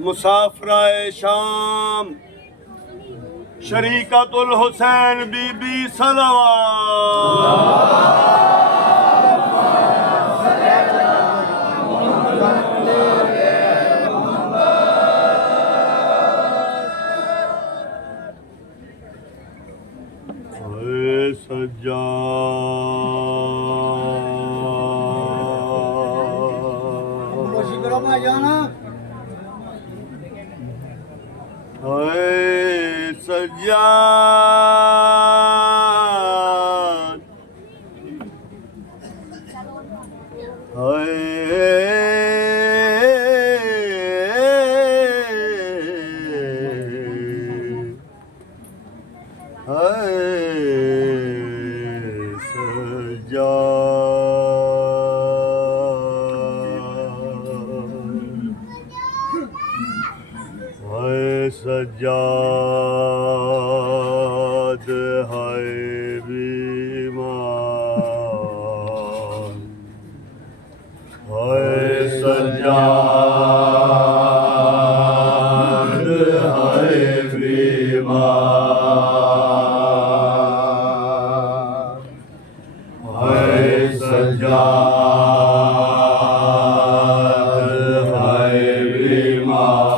मुसाफराए शाम शरीकतुल हुसैन बीबी सज्जा सज्जाद सज्जाद है बीमार है सज्जाद है बीमार है सज्जाद है बीमार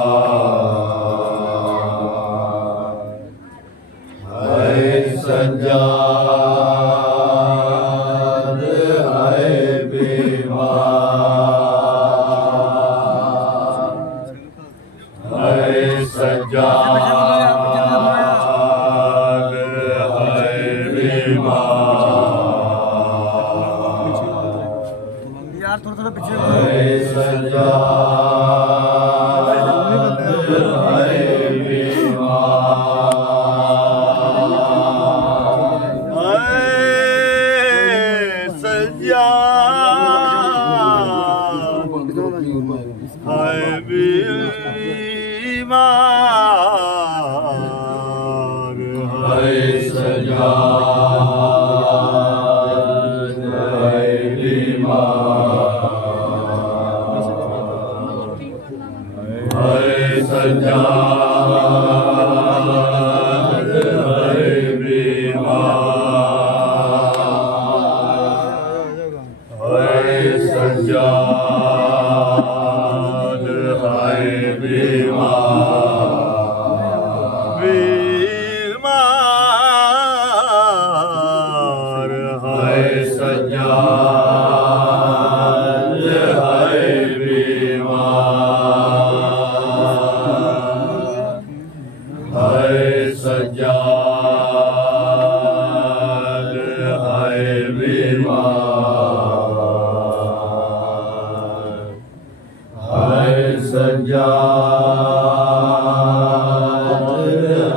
सज्जाद है बीमार है सज्जाद है बीमार यार थोड़ा पीछे है सज्जाद है बीमार है सज्जाद है बीमार है सज्जाद है बीमार है सज्जाद है बीमार बीमार है सज्जाद है बीमार है सज्जाद है बीमार है सज्जाद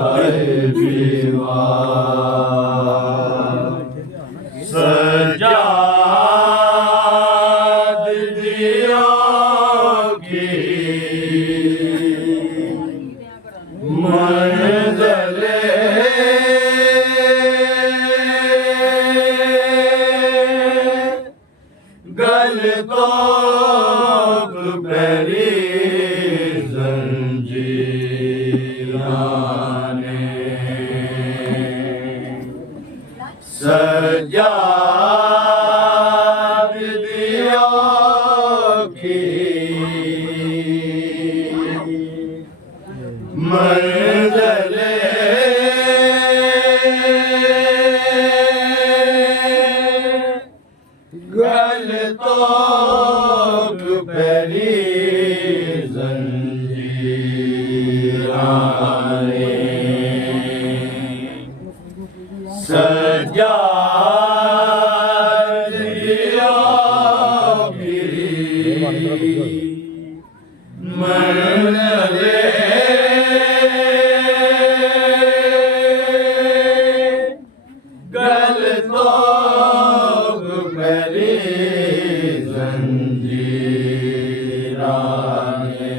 है बीमार सज्जाद दिया की मंज़िले गलतों पैरी जंजीराने सज्जाद दिया की मंज़िले गलतों पैरी जंजीराने सज्जाद दिया की मंज़िले गलतों पैरी जंजीराने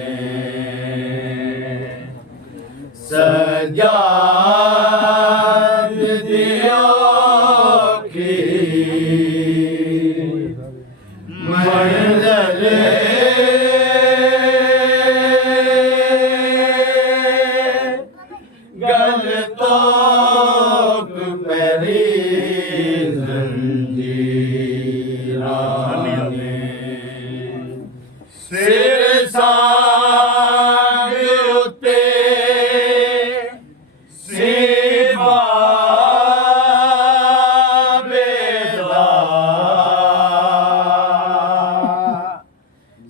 सज्जाद दिया की मंज़िले ਸਿਰ ਸਾਂਗ ਉਤੇ ਸੇਵਾ ਬੇਦਾ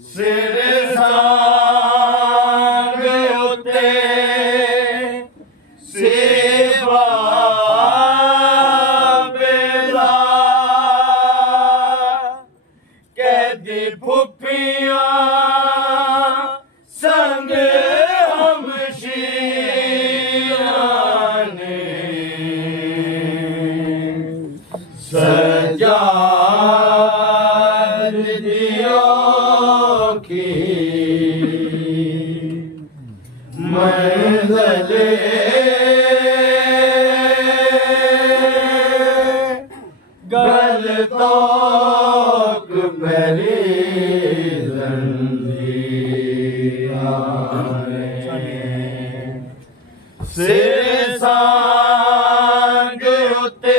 ਸਿਰ ਸਾਂਗ ਉਤੇ ਸੇਵਾ ਬੇਦਾ ਕੈਦੀ ਫੁੱਫੀਆਂ ਸੰਗ ਹਮਸ਼ੀਰਾਂ ਨੇ ਸਜਾਦ ਦਿਓ ਕੀ ਮੰਜ਼ਲੇ ਗਲ ਤੋਕ ਮੇਰੀ ਸਿਰ ਸਾਂਗ ਉਤੇ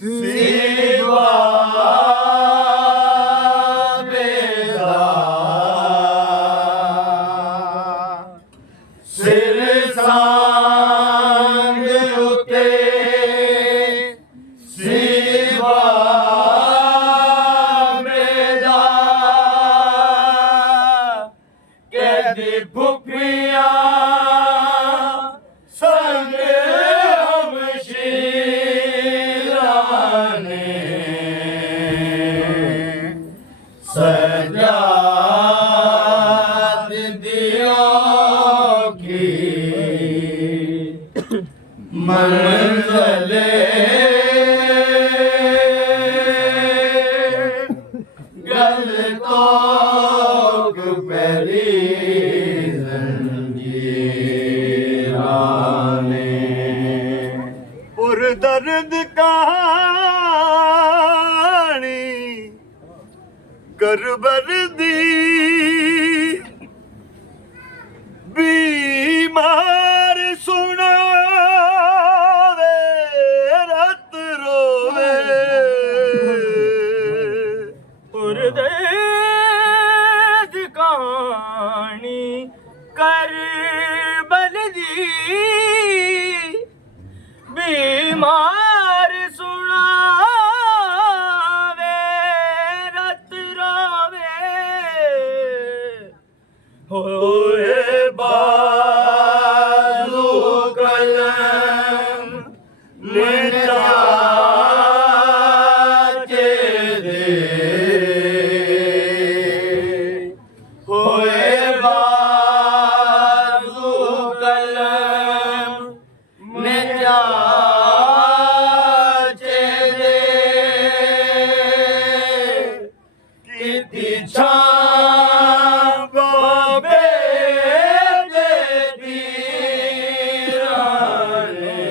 ਸੇਵਾ ਬੇਦਾ ਸਿਰ ਸਾਂਗ ਉਤੇ ਸੇਵਾ ਬੇਦਾ ਕੈਦੀ ਫੁੱਫੀਆਂ ਸੰਗ ਹਮਸ਼ੀਰਾਂ ਨੇ ਸਜਾਦ ਦਿਓ ਕੀ ਮੰਜ਼ਲੇ ਗਲ ਤੋਕ ਮੇਰੀ ਜ਼ੰਜੀਰਾਂ ਨੇ ਪੁਰ ਦਰਦ ਕਹਾਣੀ ਕਰਬਰ ਦੀ ਬੀਮਾਰ ਸੁਣਾਵੇ ਰਤ ਰੋਵੇ ਪੁਰ ਦਰਦ ਕਹਾਣੀ ਕਰਬਰ ਦੀ बीमार सुनावे रत रोवे ਹੋਏ ਬਾਜ਼ੂ ਕਲਮ ਨਿਚਾਚੇ ਦੇ ਹੋਏ ਬਾਜ਼ੂ ਕਲਮ ਨਿਚਾਚੇ ਦੇ ਕੀਤੀ ਛਾਂ ਬਾਬੇ ਦੇ ਪੀਰਾਂ ਨੇ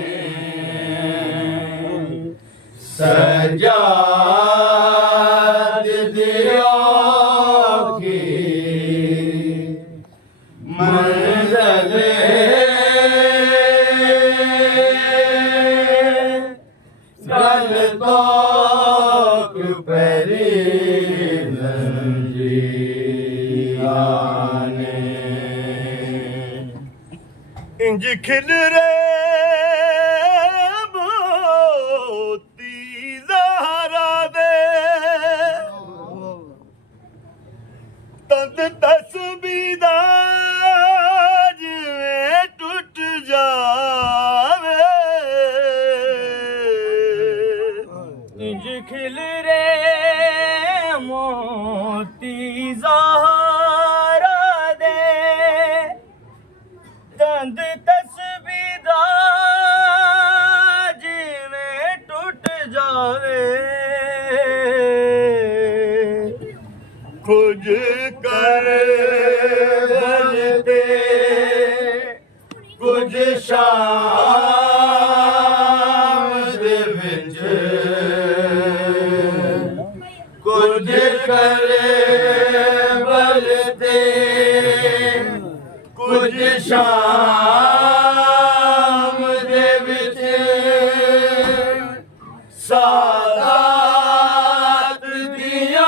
ਸਜਾਦ ਦਿਓ ਕੀ ਮੰਜ਼ਲੇ ਗਲ ਤੋਕ ਮੇਰੀ ਜ਼ੰਜੀਰਾਂ ਨੇ ਇੰਜ ਖਿਲਰੇ ਮੋਤੀ ਜ਼ਹਰਾ ਦੇ ਤੰਦ ਤਸਬੀਹ ਦਾ ਜਿਵੇਂ ਟੁੱਟ ਜਾਵੇ ਇੰਜ ਖਿਲਰੇ ਮੋਤੀ ਜ਼ਹਰਾ ਦੇ ਤੰਦ ਤਸਬੀਹ ਦਾ ਜਿਵੇਂ ਟੁੱਟ ਜਾਵੇ ਕੁਝ ਕਰ ਬਲਦੇ ਕੁਝ ਸ਼ਾਮ ਦੇ ਵਿੱਚ ਕੁਝ ਕਰੇ ਬਲਦੇ ਕੁਝ ਸ਼ਾਮ ਦੇ ਵਿੱਚ ਸਾਦਾਤ ਦੀਆਂ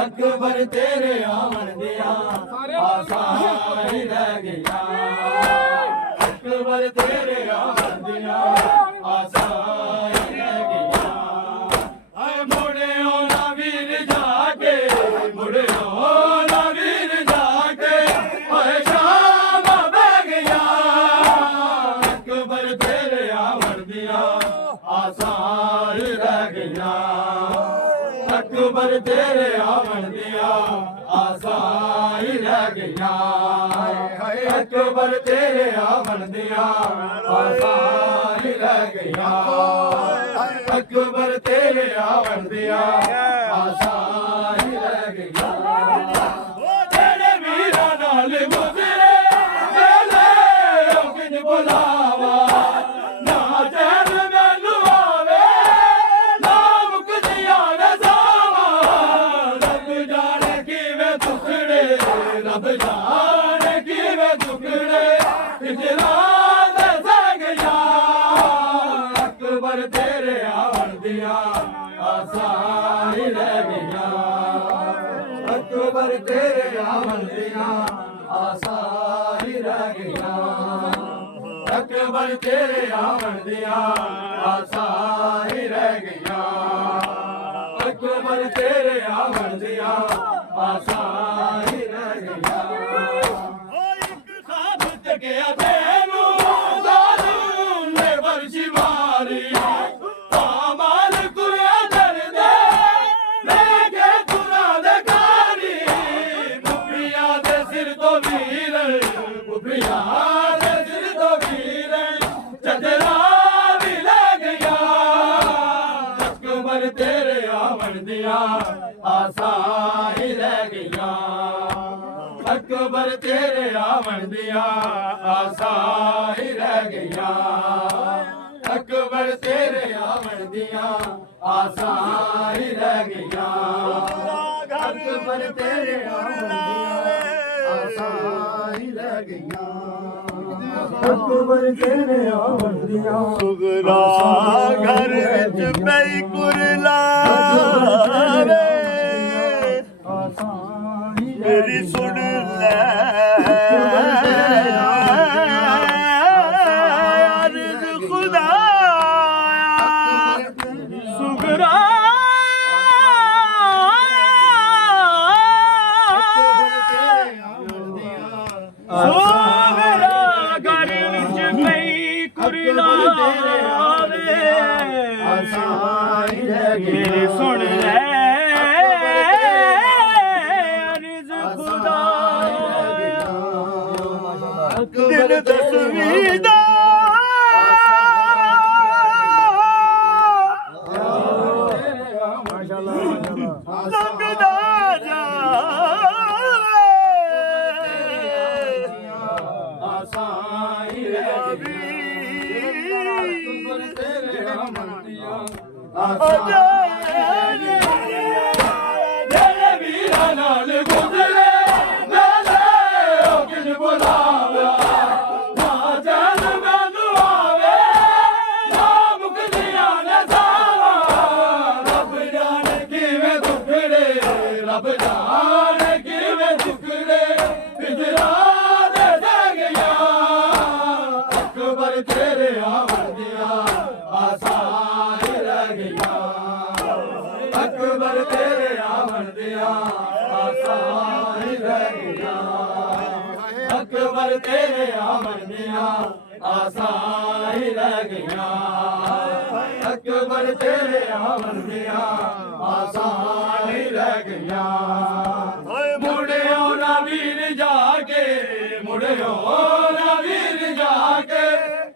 ਅਕਬਰ ਤੇਰੇ ਆਵਣ ਦੀਆਂ ਆਸਾਂ ਹੀ ਰਹਿ ਗਈਆਂ ਅਕਬਰ ਤੇਰੇ ਆਵਣ ਦੀਆਂ ਆਸਾਂ ਹੀ ਰਹਿ ਗਈਆਂ ਆਏ ਮੁੜਿਓ ਨਾ ਵੀਰ ਜਾ ਕੇ ਮੁੜਿਓ ਨਾ ਵੀਰ ਜਾ ਕੇ ਓਏ ਸ਼ਾਮ ਬਹਿ ਗਿਆ ਅਕਬਰ ਤੇਰੇ ਆਵਣ ਦੀਆਂ ਆਸਾਂ ਹੀ ਰਹਿ ਗਈਆਂ ਅਕਬਰ ਤੇਰੇ ਆਵਣ ਦੀਆਂ ਆਸਾਂ ਹੀ ਰਹਿ ਗਈਆਂ ਅਕਬਰ ਤੇਰੇ ਆਵਣ ਦੀਆਂ ਆਸਾਂ ਹੀ ਰਹਿ ਗਈਆਂ ਅਕਬਰ ਤੇਰੇ ਆਵਣ ਦੀਆਂ ਆਸਾਂ ਹੀ ਰਹਿ ਗਈਆਂ ਜਿਹੜੇ ਵੀਰਾਂ ਨਾਲ ਗੁਜ਼ਰੇ ਵੇਲੇ ਉਹ ਕਿਨ ਬੁਲਾਵਾ ਨਾ ਚੈਨ ਮੈਨੂੰ ਆਵੇ ਨਾ ਮੁਕਤੀਆਂ ਦੇ ਸਾਵਾ ਰੱਬ ਜਾਣੇ ਕਿਵੇਂ ਟੁਕੜੇ ਰੱਬ ਜਾਣੇ ਕਿਵੇਂ ਟੁਕੜੇ ਹਿਜਰਾਂ ਦੇ ਸੰਗਿਆ ਅਕਬਰ ਤੇਰੇ ਆਵਣ ਦੀਆਂ ਆਸਾਂ ਹੀ ਰਹਿ ਗਈਆਂ ਅਕਬਰ ਤੇਰੇ ਆਵਣ ਦੀਆਂ ਆਸਾਂ ਹੀ ਰਹਿ ਗਈਆਂ ਅਕਬਰ ਤੇਰੇ ਆਵਣ ਦੀਆਂ ਆਸਾਂ ਹੀ ਰਹਿ ਗਈਆਂ ਅਕਬਰ ਤੇਰੇ ਆਵਣ ਦੀਆਂ ਆਸਾਂ ਹੀ ਰਹਿ ਗਈਆਂ ਇੱਕ ਖਾਬ ਤੱਕਿਆ ਤੈਨੂੰ ਜ਼ਾਲਮ ਨੇ ਵਰਸ਼ੀ ਮਾਰੀ ਮਾਲ ਕੁਰਿਆ ਦਰਦੇ ਲੈ ਕੇ ਤੁਰਾਂ ਦੇ ਕਾਰੀ ਮੁਫਰੀਆਂ ਦੇ ਸਿਰ ਤੋਂ ਵੀਰ ਮੁਫਰੀਆਂ ਦੇ ਸਿਰ ਤੋਂ ਵੀਰ ਚਦਰਾ ਵੀ ਲੈ ਗਿਆ ਅਕਬਰ ਤੇਰੇ ਆਵਣ ਦੀਆਂ ਆਸਾਂ ਹੀ ਰਹਿ ਗਈਆਂ ਅਕਬਰ ਤੇਰੇ ਆਵਣ ਦੀਆਂ ਆਸਾਂ ਹੀ ਰਹਿ ਗਈਆਂ ਅਕਬਰ ਤੇਰੇ ਆਵਣ ਦੀਆਂ ਆਸਾਂ ਹੀ ਰਹਿ ਗਈਆਂ ਅਕਬਰ ਤੇਰੇ ਆਵਣ ਦੀਆਂ ਆਸਾਂ ਹੀ ਰਹਿ ਗਈਆਂ ਅਕਬਰ ਤੇਰੇ ਆਵਣ ਦੀਆਂ ਸੁਗਰਾ ਘਰ ਵਿੱਚ ਪਈ ਕੁਰਲਾ ਆਸਾਂ ਹੀ ਮੇਰੀ ਸੁਣ ਲੈ ਅਰਜ਼ ਖੁਦਾ ਸੁਗਰਾ ਸੋਹਰਾ ਘਰ ਵਿੱਚ ਪਈ ਕੁਰਲਾ ਆਸਾਂ ਹੀ ਰਹਿ ਗਈ ਸੁਣ ਲੈ ਦਿਨ ਦਸਵੀਂ ਦਾ ਲੰਘਦਾ ਜਾਵੇ ਆਸਾਂ ਹੀ ਰਹਿ ਗਈ ਅਕਬਰ ਤੇਰੇ ਆਵਣ ਦੀਆਂ ਆਸਾਂ ਜਿਹੜੇ ਵੀਰਾਂ ਨਾਲ ਗੁਜ਼ਰੇ ਵੇਲੇ ਉਹ ਕਿਨ ਬੁਲਾਵਾ ਨਾ ਜਾਨ ਮੈਨੂੰ ਆਵੇ ਨਾ ਮੁਕਤੀਆਂ ਨੇ ਸਾਵਾ ਰੱਬ ਜਾਣੇ ਕਿਵੇਂ ਟੁਕੜੇ ਰੱਬ ਜਾਣੇ ਕਿਵੇਂ ਟੁਕੜੇ ਹਿਜਰਾਂ ਦੇ ਸੰਗਿਆ ਅਕਬਰ ਤੇਰੇ ਆਵਣ ਦੀਆਂ ਆਸਾਂ ਹੀ ਰਹਿ ਗਈਆਂ ਅਕਬਰ ਤੇਰੇ ਆਵਣ ਦੀਆਂ ਆਸਾਂ ਹੀ ਰਹਿ ਗਈਆਂ ਅਕਬਰ ਤੇਰੇ ਆਵਣ ਦੀਆਂ ਆਸਾਂ ਹੀ ਰਹਿ ਗਈਆਂ ਅਕਬਰ ਤੇਰੇ ਆਵਣ ਦੀਆਂ ਆਸਾਂ ਹੀ ਰਹਿ ਗਈਆਂ ਮੁੜਿਓ ਨਾ ਵੀਰ ਜਾ ਕੇ ਮੁੜਿਓ ਨਾ ਵੀਰ ਜਾ ਕੇ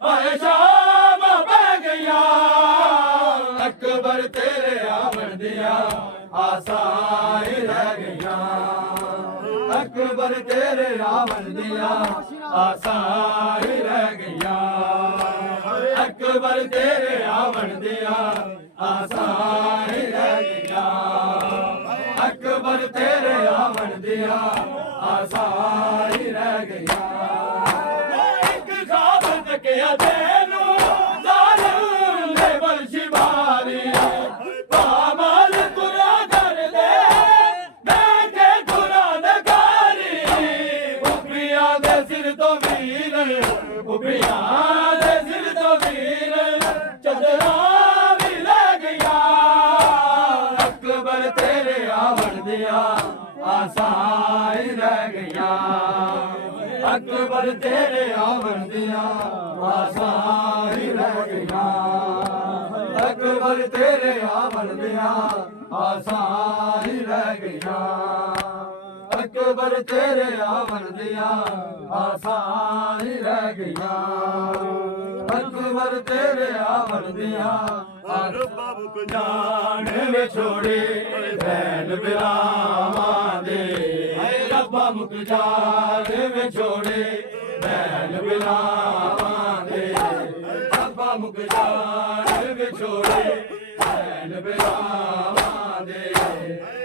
ਓਏ ਸ਼ਾਮ ਬਹਿ ਗਈਆਂ ਅਕਬਰ ਤੇਰੇ ਆਵਣ ਦੀਆਂ ਆਸਾਂ ਹੀ ਰਹਿ ਗਈਆਂ ਅਕਬਰ ਤੇਰੇ ਆਵਣ ਦੀਆਂ ਆਸਾਂ ਹੀ ਰਹਿ ਗਈਆਂ ਅਕਬਰ ਤੇਰੇ ਆਵਣ ਦੀਆਂ ਆਸਾਂ ਹੀ ਰਹਿ ਗਈਆਂ ਅਕਬਰ ਤੇਰੇ ਆਵਣ ਦੀਆਂ ਆਸਾਂ ਹੀ ਰਹਿ ਗਈਆਂ ਇੱਕ ਖਾਬ ਤੱਕਿਆ ਤੈਨੂੰ ਜ਼ਾਲਮ ਨੇ ਵਰਸ਼ੀ ਮਾਰੀ ਮਾਲ ਤੁਰਿਆ ਕਰਦੇ ਉਪਿਆਂ ਦੇ ਸਿਰ ਤੋਂ ਵੀਰ ਚਦਰਾਂ ਵੀ ਲੈ ਗਿਆ ਅਕਬਰ ਤੇਰੇ ਆਵਣ ਦੀਆਂ ਆਸਾਂ ਹੀ ਰਹਿ ਗਈਆਂ ਅਕਬਰ ਤੇਰੇ ਆਵਣ ਦੀਆਂ ਆਸਾਂ ਹੀ ਰਹਿ ਗਈਆਂ ਅਕਬਰ ਤੇਰੇ ਆਵਣ ਦੀਆਂ ਆਸਾਂ ਹੀ ਰਹਿ ਗਈਆਂ ਅਕਬਰ ਤੇਰੇ ਆਵਣ ਦੀਆਂ ਆਸਾਂ ਹੀ ਰਹਿ ਗਈਆਂ ਅਕਬਰ ਤੇਰੇ ਆਵਣ ਦੀਆਂ ਰੱਬਾ ਮੁਕ ਜਾਣ ਵਿਛੋੜੇ ਭੈਣ ਬਿਲਾਵਾਂ ਦੇ ਹਾਏ ਰੱਬਾ ਮੁਕ ਜਾਣ ਵਿਛੋੜੇ ਭੈਣ ਬਿਲਾਵਾਂ ਦੇ ਰੱਬਾ ਮੁਕ ਜਾਣ ਵਿਛੋੜੇ ਭੈਣ ਬਿਲਾਵਾਂ ਦੇ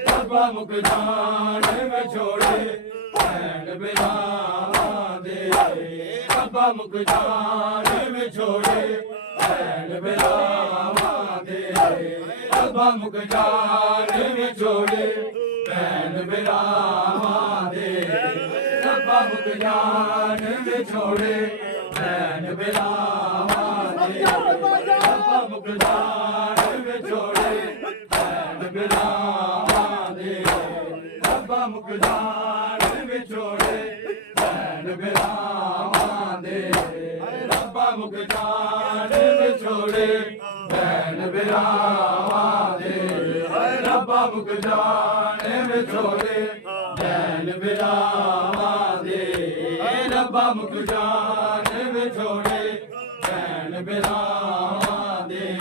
ਰੱਬਾ ਮੁਕ ਜਾਣ ਵਿਛੋੜੇ ਭੈਣ ਬਿਲਾਵਾਂ ਦੇ ਰੱਬਾ ਮੁਕ ਜਾਣ ਵਿਛੋੜੇ ਭੈਣ ਬਿਲਾਵਾਂ ਦੇ ਰੱਬਾ ਮੁਕ ਜਾਣ ਵਿਛੋੜੇ ਭੈਣ ਬਿਲਾਵਾਂ ਦੇ ਰੱਬਾ ਮੁਕ ਜਾਣ ਵਿਛੋੜੇ ਭੈਣ ਬਿਲਾਵਾਂ ਦੇ ਰੱਬਾ ਮੁਕ ਜਾਣ ਵਿਛੋੜੇ ਭੈਣ ਬਿਲਾਵਾਂ ਦੇ ਰੱਬਾ ਮੁਕ ਜਾਣ ਵਿਛੋੜੇ ਭੈਣ ਬਿਲਾਵਾਂ ਦੇ ਰੱਬਾ ਮੁਕ ਜਾਣ ਵਿਛੋੜੇ ਭੈਣ ਬਿਲਾਵਾਂ ਦੇ ਰੱਬਾ ਮੁਕ ਜਾਣ ਵਿਛੋੜੇ ਭੈਣ ਬਿਲਾਵਾਂ ਦੇ ਰੱਬਾ ਮੁਕ ਜਾਣ ਵਿਛੋੜੇ ਭੈਣ ਬਿਲਾਵਾਂ ਦੇ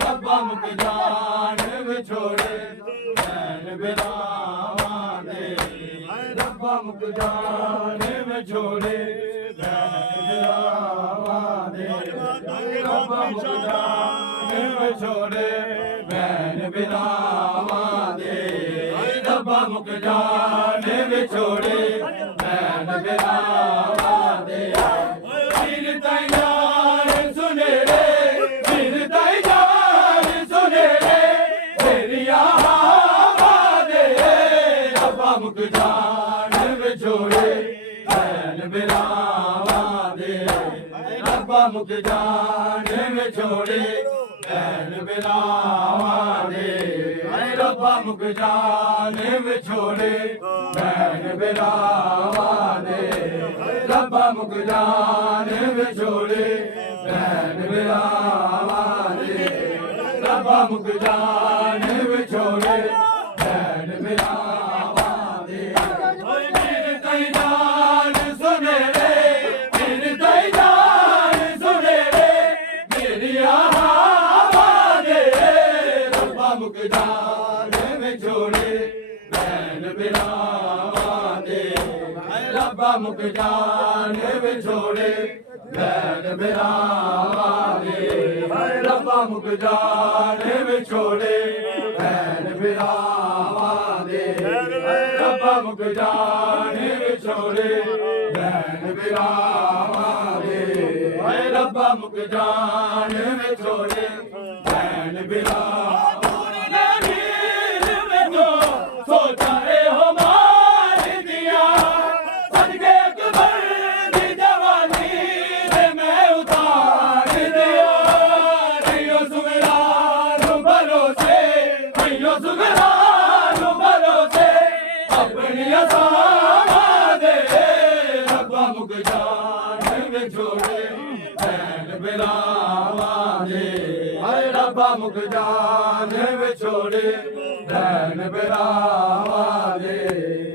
ਰੱਬਾ ਮੁਕ ਜਾਣ ਵਿਛੋੜੇ ਭੈਣ ਬਿਲਾਵਾਂ ਦੇ ਰੱਬਾ ਮੁਕ ਜਾਣ ਵਿਛੋੜੇ ਭੈਣ ਬਿਲਾਵਾਂ ਦੇ ਰੱਬਾ ਮੁਕ ਜਾਣ ਵਿਛੋੜੇ ਭੈਣ ਬਿਲਾਵਾਂ ਦੇ ਰੱਬਾ ਮੁਕ ਜਾਣ ਵਿਛੋੜੇ ਭੈਣ ਬਿਲਾਵਾਂ ਦੇ ਵੀਰ ਤਾਈ ਜਾਨ ਸੁਨੇਰੇ ਵੀਰ ਤਾਈ ਜਾਨ ਸੁਨੇਰੇ ਤੇਰੀਆਂ ਹਵਾ ਦੇ ਰੱਬਾ ਮੁਕ ਜਾਣ ਵਿਛੋੜੇ ਭੈਣ ਬਿਲਾਵਾਂ ਦੇ ਰੱਬਾ ਮੁਕ ਜਾਣ ਵਿਛੋੜੇ ਭੈਣ ਬਿਲਾਵਾਂ ਦੇ ਰੱਬਾ ਮੁਕ ਜਾਣ ਵਿਛੋੜੇ ਭੈਣ ਬਿਲਾਵਾਂ ਦੇ ਰੱਬਾ ਮੁਕ ਜਾਣ ਵਿਛੋੜੇ ਭੈਣ ਬਿਲਾਵਾਂ ਦੇ ਰੱਬਾ ਮੁਕ ਜਾਣ ਵਿਛੋੜੇ ਭੈਣ ਬਿਲਾਵਾਂ ਦੇ ਵੀਰ ਤਾਈ ਜਾਨ ਸੁਨੇਰੇ ਵੀਰ ਤਾਈ ਜਾਨ ਸੁਨੇਰੇ ਮੇਰੀਆਂ ਹਵਾ ਦੇ ਰੱਬਾ ਮੁਕ ਜਾਣ ਵਿਛੋੜੇ ਭੈਣ ਬਿਲਾਵਾਂ ਦੇ ਰੱਬਾ ਮੁਕ ਜਾਣ ਵਿਛੋੜੇ ਭੈਣ ਬਿਲਾਵਾਂ ਦੇ ਰੱਬਾ ਮੁਕ ਜਾਣ ਵਿਛੋੜੇ ਭੈਣ ਬਿਲਾਵਾਂ ਦੇ ਰੱਬਾ ਮੁਕ ਜਾਣ ਵਿਛੋੜੇ ਭੈਣ ਬਿਲਾਵਾਂ ਦੇ ਰੱਬਾ ਮੁਕ ਜਾਣ ਵਿਛੋੜੇ ਭੈਣ ਬਿਲਾਵਾਂ ਸੋਚਾ ਇਹੋ ਮਾਰ ਦੀਆਂ ਸਦਕੇ ਅਕਬਰ ਦੀ ਜਵਾਨੀ ਤੇ ਮੈਂ ਉਤਾਰ ਦਿਆ ਨਹੀਂ ਸੁਗਰਾ ਨੂੰ ਭਰੋਸੇ ਨਹੀਂ ਸੁਗਰਾ ਨੂੰ ਭਰੋਸੇ ਆਪਣੀ ਅਸਾਂ ਦੇ ਰੱਬਾ ਮੁਕ ਜਾਣ ਵਿਛੋੜੇ ਭੈਣ ਬਿਲਾਵਾਂ ਦੇ ਹਾਏ ਰੱਬਾ ਮੁਕ ਜਾਣ ਵਿਛੋੜੇ ਭੈਣ ਬਿਲਾਵਾਂ ਦੇ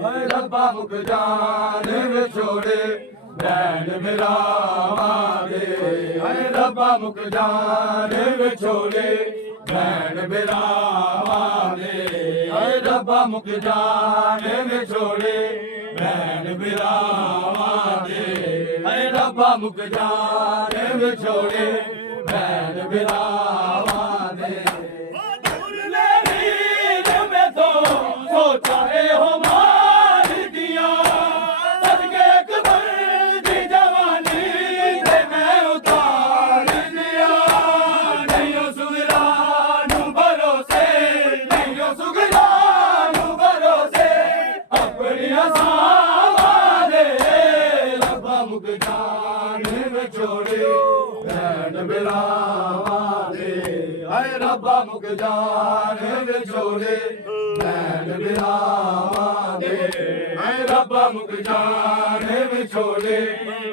ਹਾਏ ਰੱਬਾ ਮੁਕ ਜਾਣ ਵਿਛੋੜੇ ਭੈਣ ਬਿਲਾਵਾਂ ਦੇ ਹਾਏ ਰੱਬਾ ਮੁਕ ਜਾਣ ਵਿਛੋੜੇ ਭੈਣ ਬਿਲਾਵਾਂ ਦੇ ਹਾਏ ਰੱਬਾ ਮੁਕ ਜਾਣ ਵਿਛੋੜੇ ਭੈਣ ਬਿਲਾਵਾਂ ਦੇ ਹਾਏ ਰੱਬਾ ਮੁਕ ਜਾਣ ਵਿਛੋੜੇ ਭੈਣ ਬਿਲਾਵਾਂ ਦੇ ਸੋਚਾ ਇਹੋ ਮਾਰ ਦੀਆਂ ਸਦਕੇ ਅਕਬਰ ਦੀ ਜਵਾਨੀ ਤੇ ਮੈਂ ਉਤਾਰ ਦਿਆ ਨਹੀਂ ਸੁਗਰਾ ਨੂੰ ਭਰੋਸੇ ਨਹੀਂ ਸੁਗਰਾ ਨੂੰ ਭਰੋਸੇ ਆਪਣੀਆਂ ਸਾਵਾਂ ਦੇ ਰੱਬਾ ਮੁਕ ਜਾਣ ਵਿਛੋੜੇ ਭੈਣ ਬਿਰਾਵਾਂ ਦੇ ਹਾਏ ਰੱਬਾ ਮੁਕ ਜਾਣ ਵਿਛੋੜੇ ਭੈਣ ਬਿਰਾਵਾਂ ਦੇ ਹਾਏ ਰੱਬਾ ਮੁਕ ਜਾਣ ਵਿਛੋੜੇ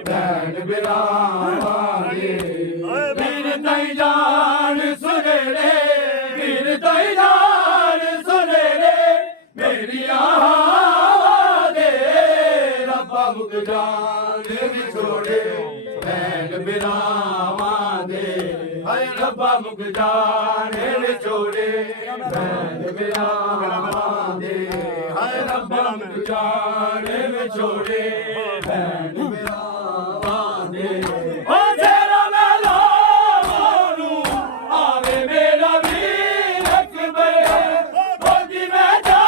ਭੈਣ ਬਿਰਾਵਾਂ ਦੇ ਵੀਰ ਤਈ ਜਾਨ ਸੁਨੇੜੇ ਵੀਰ ਤਈ ਜਾਨ ਸੁਨੇੜੇ ਮੇਰੀਆਂ ਦੇ ਰੱਬਾ ਮੁਕ ਜਾਨ ਵਿਛੋੜੇ ਭੈਣ ਬਿਰਾਵਾਂ ਦੇ ਹਾਏ ਰੱਬਾ ਮੁਕ ਜਾਨ ਵਿਛੋੜੇ ਭੈਣ ਬਿਰਾਵਾਂ ਦੇ ਹਾਏ ਰੱਬਾ ਮੁਕ ਜਾਨ ਵਿਛੋੜੇ ਭੈਣ ਬਿਰਾਵਾਂ ਦੇ ਓ ਤੇਰਾ ਮੇਲਾ ਨੂੰ ਆਵੇ ਮੇਰਾ ਵੀਰ ਅਕਬਰ ਬੋਦੀ ਮੈਂ ਜਾ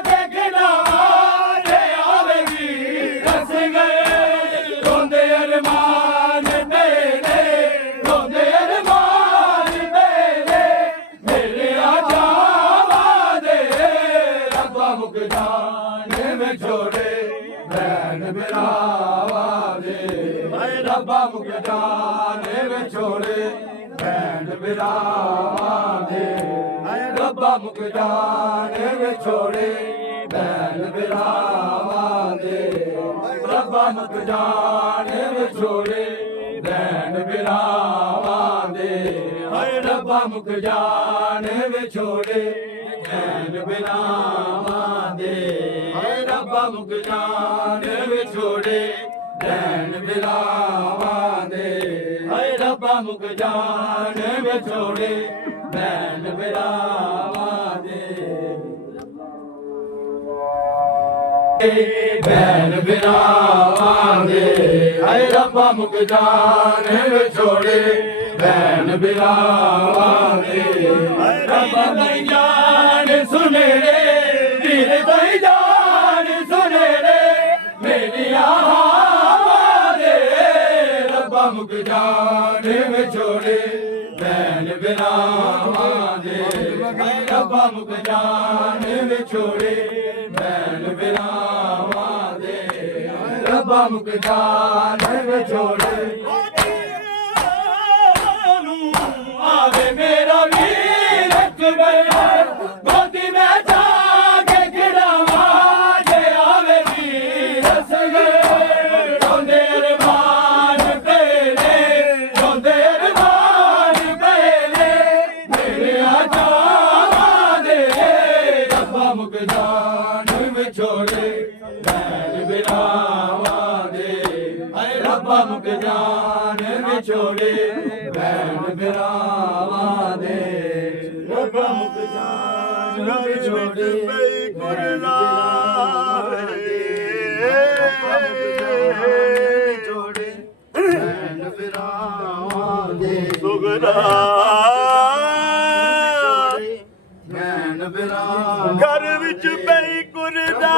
ਕੇ ਖਿਲਾਵਾਂ ਤੇ ਆਵੇਗੀ ਰਸ ਗਏ ਰੋਂਦੇ ਅਰਮਾਨ ਤੇਰੇ ਰੋਂਦੇ ਅਰਮਾਨ ਤੇਰੇ ਮੇਰੇ ਆ ਜਾਵਾ ਦੇ ਰੱਬਾ ਮੁਕ ਜਾਨ ਵਿਛੋੜੇ ਭੈਣ ਬਿਰਾਵਾਂ ਦੇ ਹਾਏ ਰੱਬਾ ਮੁਕ ਜਾਨ ਵਿਛੋੜੇ ਭੈਣ ਬਿਰਾਵਾਂ ਦੇ ਹਾਏ ਰੱਬਾ ਮੁਕ ਜਾਨ ਵਿਛੋੜੇ ਭੈਣ ਬਿਰਾਵਾਂ ਦੇ ਰੱਬਾ ਮੁਕ ਜਾਨ ਵਿਛੋੜੇ ਭੈਣ ਬਿਰਾਵਾਂ ਦੇ ਹਾਏ ਰੱਬਾ ਮੁਕ ਜਾਨ ਵਿਛੋੜੇ ਭੈਣ ਬਿਰਾਵਾਂ ਦੇ ਹਾਏ ਰੱਬਾ ਮੁਕ ਜਾਨ ਵਿਛੋੜੇ ਭੈਣ ਬਿਰਾਵਾਂ ਦੇ ਹਾਏ ਰੱਬਾ ਮੁਕ ਜਾਨ ਵਿਛੋੜੇ ਭੈਣ ਬਿਰਾਵਾਂ ਦੇ ਭੈਣ ਬਿਰਾਵਾਂ ਦੇ ਹਾਏ ਰੱਬਾ ਮੁਕ ਜਾਨ ਵਿਛੋੜੇ ਭੈਣ ਬਿਰਾਵਾਂ ਦੇ ਹਾਏ ਰੱਬਾ ਤਈ ਜਾਨ ਸੁਨੇੜੇ ਵੀਰ ਤਈ ਜਾਨ ਸੁਨੇੜੇ ਮੇਰੀਆਂ ਦੇ ਰੱਬਾ ਮੁਕ ਜਾਨ ਵਿਛੋੜੇ ਭੈਣ ਬਿਰਾਵਾਂ ਦੇ ਹਾਏ ਰੱਬਾ ਮੁਕ ਜਾਨ ਵਿਛੋੜੇ ਭੈਣ ਬਿਰਾਵਾਂ ਦੇ ਰੱਬਾ ਮੁਕ ਜਾਨ ਵਿਛੋੜੇ ਆਵੇ ਮੇਰਾ ਵੀਰ ਅਕਬਰ ਗੋਦੀ ਮੈਂ ਜਾ ਕੇ ਖਿਲਾਵਾਂ ਜੇ ਆਵੇ ਵੀਰ ਅਸਗਰ ਰੋਂਦੇ ਅਰਮਾਨ ਤੇਰੇ ਰੋਂਦੇ ਅਰਮਾਨ ਤੇਰੇ ਮੇਰੇ ਆ ਜਾਵਾਂ ਦੇ ਰੱਬਾ ਮੁਕ ਜਾਨ ਵਿਛੋੜੇ ਭੈਣ ਬਿਰਾਵਾਂ ਦੇ ਹਾਏ ਰੱਬਾ ਮੁਕ ਜਾਨ ਵਿਛੋੜੇ ਭੈਣ ਬਿਰਾਵਾਂ ਦੇ ਰੱਬਾ ਮੁਕ ਜਾਨ ਵਿਛੋੜੇ ਗੁਰਨਾਮ ਵਿਛੋੜੇ ਭੈਣ ਬਿਰਾਵਾਂ ਦੇ ਸੁਗਰਾ ਭੈਣ ਬਿਰਾਵਾਂ ਘਰ ਵਿੱਚ ਪਈ ਕੁਰਦਾ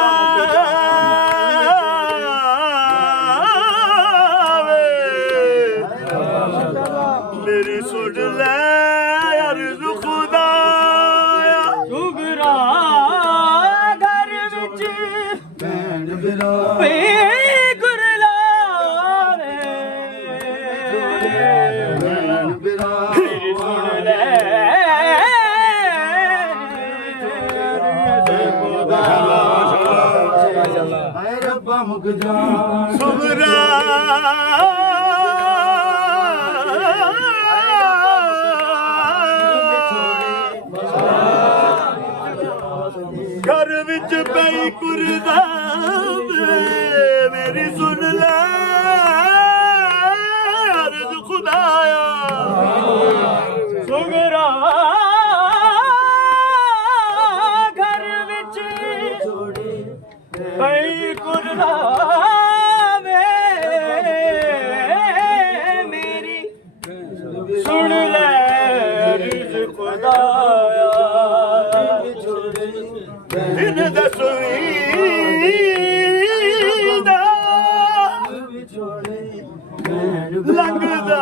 ਮੇਰੀ ਸੁਣ ਲੈ ਅਰਜ਼ ਖੁਦਾਇਆ ਸੁਗਰਾ ਘਰ ਵਿੱਚ ਭੈਣ ਬਿਰਾਵਾਂ ਪਈ ਗੁਰਲਾਵੇ ਭੈਣ ਬਿਰਾਵਾਂ ਸੁਣ ਲੈ ਹਾਏ ਰੱਬਾ ਮੁਕ ਜਾਨ ਸੁਗਰਾ ਘਰ ਵਿੱਚ ਪਈ ਕੁਰਦਾ ਮੇਰੀ ਸੁਣ ਲੈ ਅਰਜ਼ ਖੁਦਾਇਆ ਸੁਗਰਾ ਘਰ ਵਿੱਚ ਪਈ ਗੁਰਲਾਵੇ ਮੇਰੀ ਸੁਣ ਲੈ ਅਰਜ਼ ਖੁਦਾਇਆ ਦਿਨ ਦਸਵੀਂ ਦਾ ਲੰਘਦਾ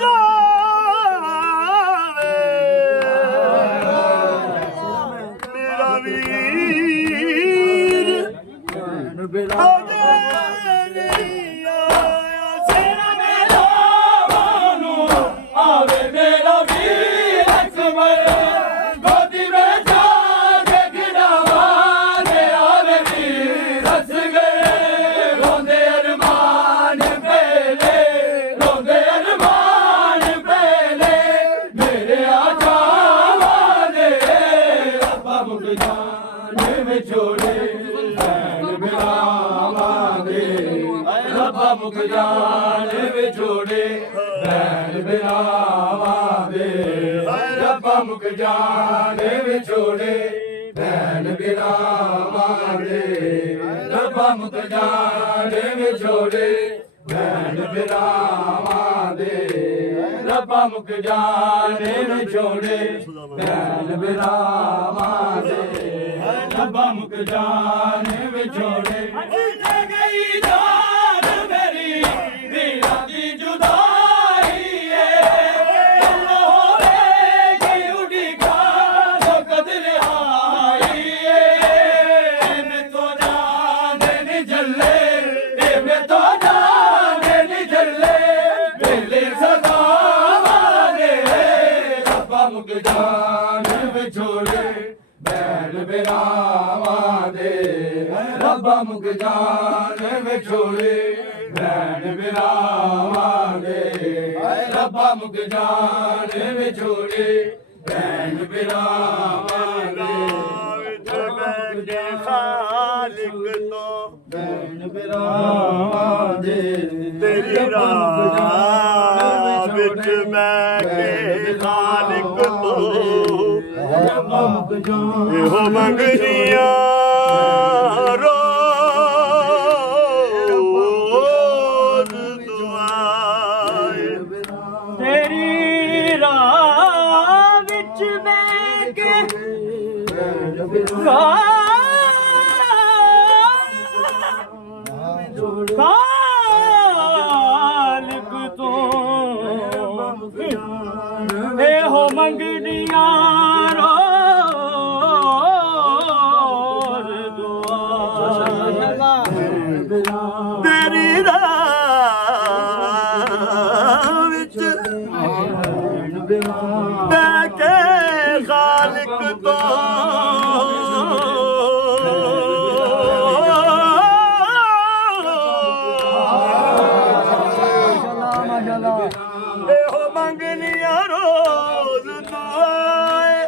ਜਾਵੇ ਮੇਰਾ ਵੀਰ ਤੇਰਾ ਮੇਰਾ ਮਾਨੂ ਆਵੇ ਮੇਰਾ ਵੀਰ ਅਕਬਰ ਗੋਦੀ ਵਿੱਚ ਜਾ ਕੇ ਖਿਡਾਵਾ ਦੇ ਆਵੇ ਵੀਰ ਰਸ ਗਏ ਰੋਂਦੇ ਅਰਮਾਨ ਪਹਿਲੇ ਰੋਂਦੇ ਅਰਮਾਨ ਪਹਿਲੇ ਮੇਰੇ ਆਜਾਵਾਂ ਦੇ ਰੱਬਾ ਮੁਕ ਜਾਨ ਵਿਛੋੜੇ ਭੈਣ ਬਿਰਾਵਾਂ ਦੇ ਰੱਬਾ ਮੁਕ ਜਾਨ ਵਿਛੋੜੇ ਭੈਣ ਬਿਰਾਵਾਂ ਦੇ ਰੱਬਾ ਮੁਕ ਜਾਨ ਵਿਛੋੜੇ ਭੈਣ ਬਿਰਾਵਾਂ ਦੇ ਰੱਬਾ ਮੁਕ ਜਾਨ ਵਿਛੋੜੇ ਭੈਣ ਬਿਰਾਵਾਂ ਦੇ ਰੱਬਾ ਮੁਕ ਜਾਨ ਵਿਛੋੜੇ ਭੈਣ ਬਿਰਾਵਾਂ ਦੇ ਰੱਬਾ ਮੁਕ ਜਾਨ ਵਿਛੋੜੇ ਜੇ ਗਈ ਜਾਨ ਮੇਰੀ ਵੀਰਾਂ ਦੀ ਜੁਦਾਈ ਏ ਅੱਲਾ ਹੋਵੇਗੀ ਉਡੀਕਾ ਜੋ ਕਦਰ ਆਈ ਏ ਮੈਂ ਤੋ ਜਾਨ ਨਹੀਂ ਜੱਲੇ ਮੈਂ ਤੋ ਜਾਨ ਨਹੀਂ ਜੱਲੇ ਵੇਲੇ ਸਦਾਵਾਂ ਦੇ ਰੱਬਾ ਮੁਕ ਜਾਨ ਵਿਛੋੜੇ ਭੈਣ ਬਿਰਾਵਾਂ ਦੇ ਰੱਬਾ ਮੁਕ ਜਾਨ ਵਿਛੋੜੇ ਭੈਣ ਬਿਰਾਵਾਂ ਦੇ ਰੱਬਾ ਮੁਕ ਜਾਨ ਵਿਛੋੜੇ ਭੈਣ ਬਿਰਾਵਾਂ ਦੇ ਖਾਲਿਕ ਤੋਂ ਭੈਣ ਬਿਰਾਵਾਂ ਦੇ ਤੇਰੀ ਰਾਹ ਵਿੱਚ ਮੈਂ ਕੇ ਖਾਲਿਕ ਤੋਂ ਰੱਬਾ ਮੁਕ ਜਾਨ ਇਹੋ ਮੰਗਦੀਆਂ ਰੋਜ਼ ਦੁਆਏ ਤੇਰੀ ਰਾਹ ਵਿੱਚ ਬਹਿ ਕੇ ਖਾਲਿਕ ਤੋਂ ਇਹੋ ਮੰਗਦੀਆਂ ਰੋਜ਼ ਦੁਆ ਤੇਰੀ ਰਾਹ ਵਿੱਚ ਬਹਿ ਕੇ ਖਾਲਿਕ ਤੋਂ ਇਹੋ ਮੰਗਨੀਆਂ ਰੋਜ਼ ਦੁਆਏ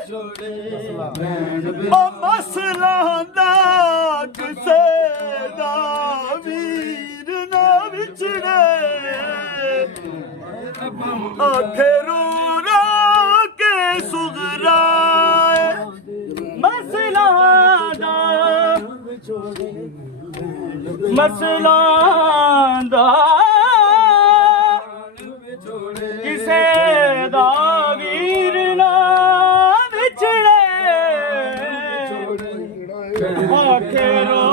ਉਹ ਮਸਲਾ ਹੁੰਦਾ ਕਿਸੇ ਦਾ ਵੀਰ ਨਾ ਵਿਛੜੇ ਆਖਿਰੂ ਰਾ ਕੇ ਸੁਗਰਾਏ ਮਸਲਾ ਦਾ ਕਿਸੇ ਦਾ ਵੀਰ ਨਾ ਵਿਛੜੇ ਆਖਿਰੋ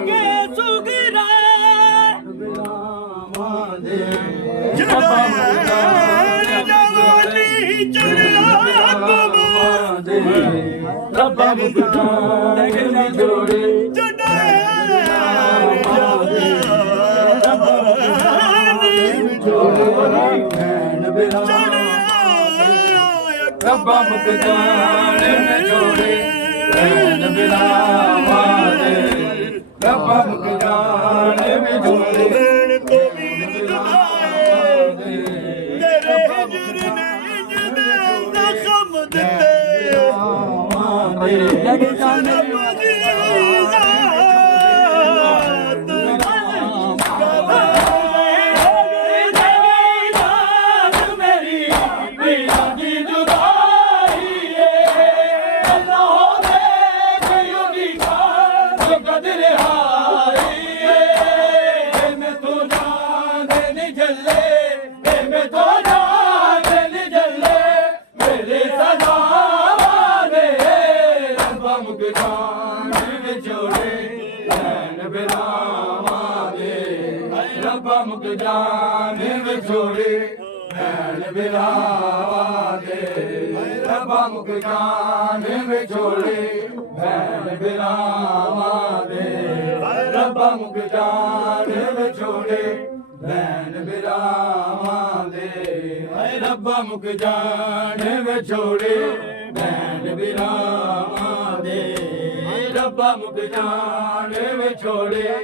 ਕੇ ਸੁਗਰਾ ਜਵਾਨੀ ਚੜਿਆ ਰੱਬਾ ਮੁਕ ਜਾਨ ਵਿਛੋੜੇ ਭੈਣ ਬਿਰਾਵਾਂ ਰੱਬਾ ਮੁਕ ਜਾਨ ਵਿਛੋੜੇ ਭੈਣ ਬਿਰਾਵਾਂ ਦੇ ਰੱਬਾ ਮੁਕ ਜਾਨ ਵਿਛੋੜੇ ਭੈਣ ਤੋਂ ਵੀਰ ਜੁਦਾਏ ਤੇਰੇ ਹਿਜਰ ਨੇ ਇੰਜਦੇ ਜ਼ਖਮ ਦਿੱਤੇ ਲੱਗ ਜਾਣੇ ਰੱਬਾ ਮੁਕ ਜਾਨ ਵਿਛੋੜੇ ਭੈਣ ਭੈਣ ਬਿਰਾਵਾਂ ਦੇ ਰੱਬਾ ਮੁਖ ਜਾਨ ਵਿਛੋੜੇ ਭੈਣ ਬਿਰਾਵਾਂ ਦੇ ਰੱਬਾ ਮੁਖ ਜਾਨ ਵਿਛੋੜੇ ਭੈਣ ਬਿਰਾਵਾਂ ਦੇ ਰੱਬਾ ਮੁਖ ਜਾਨ ਵਿਛੋੜੇ ਭੈਣ ਬਿਰਾਵਾਂ ਦੇ ਰੱਬਾ ਮੁਖ ਜਾਨ ਵਿਛੋੜੇ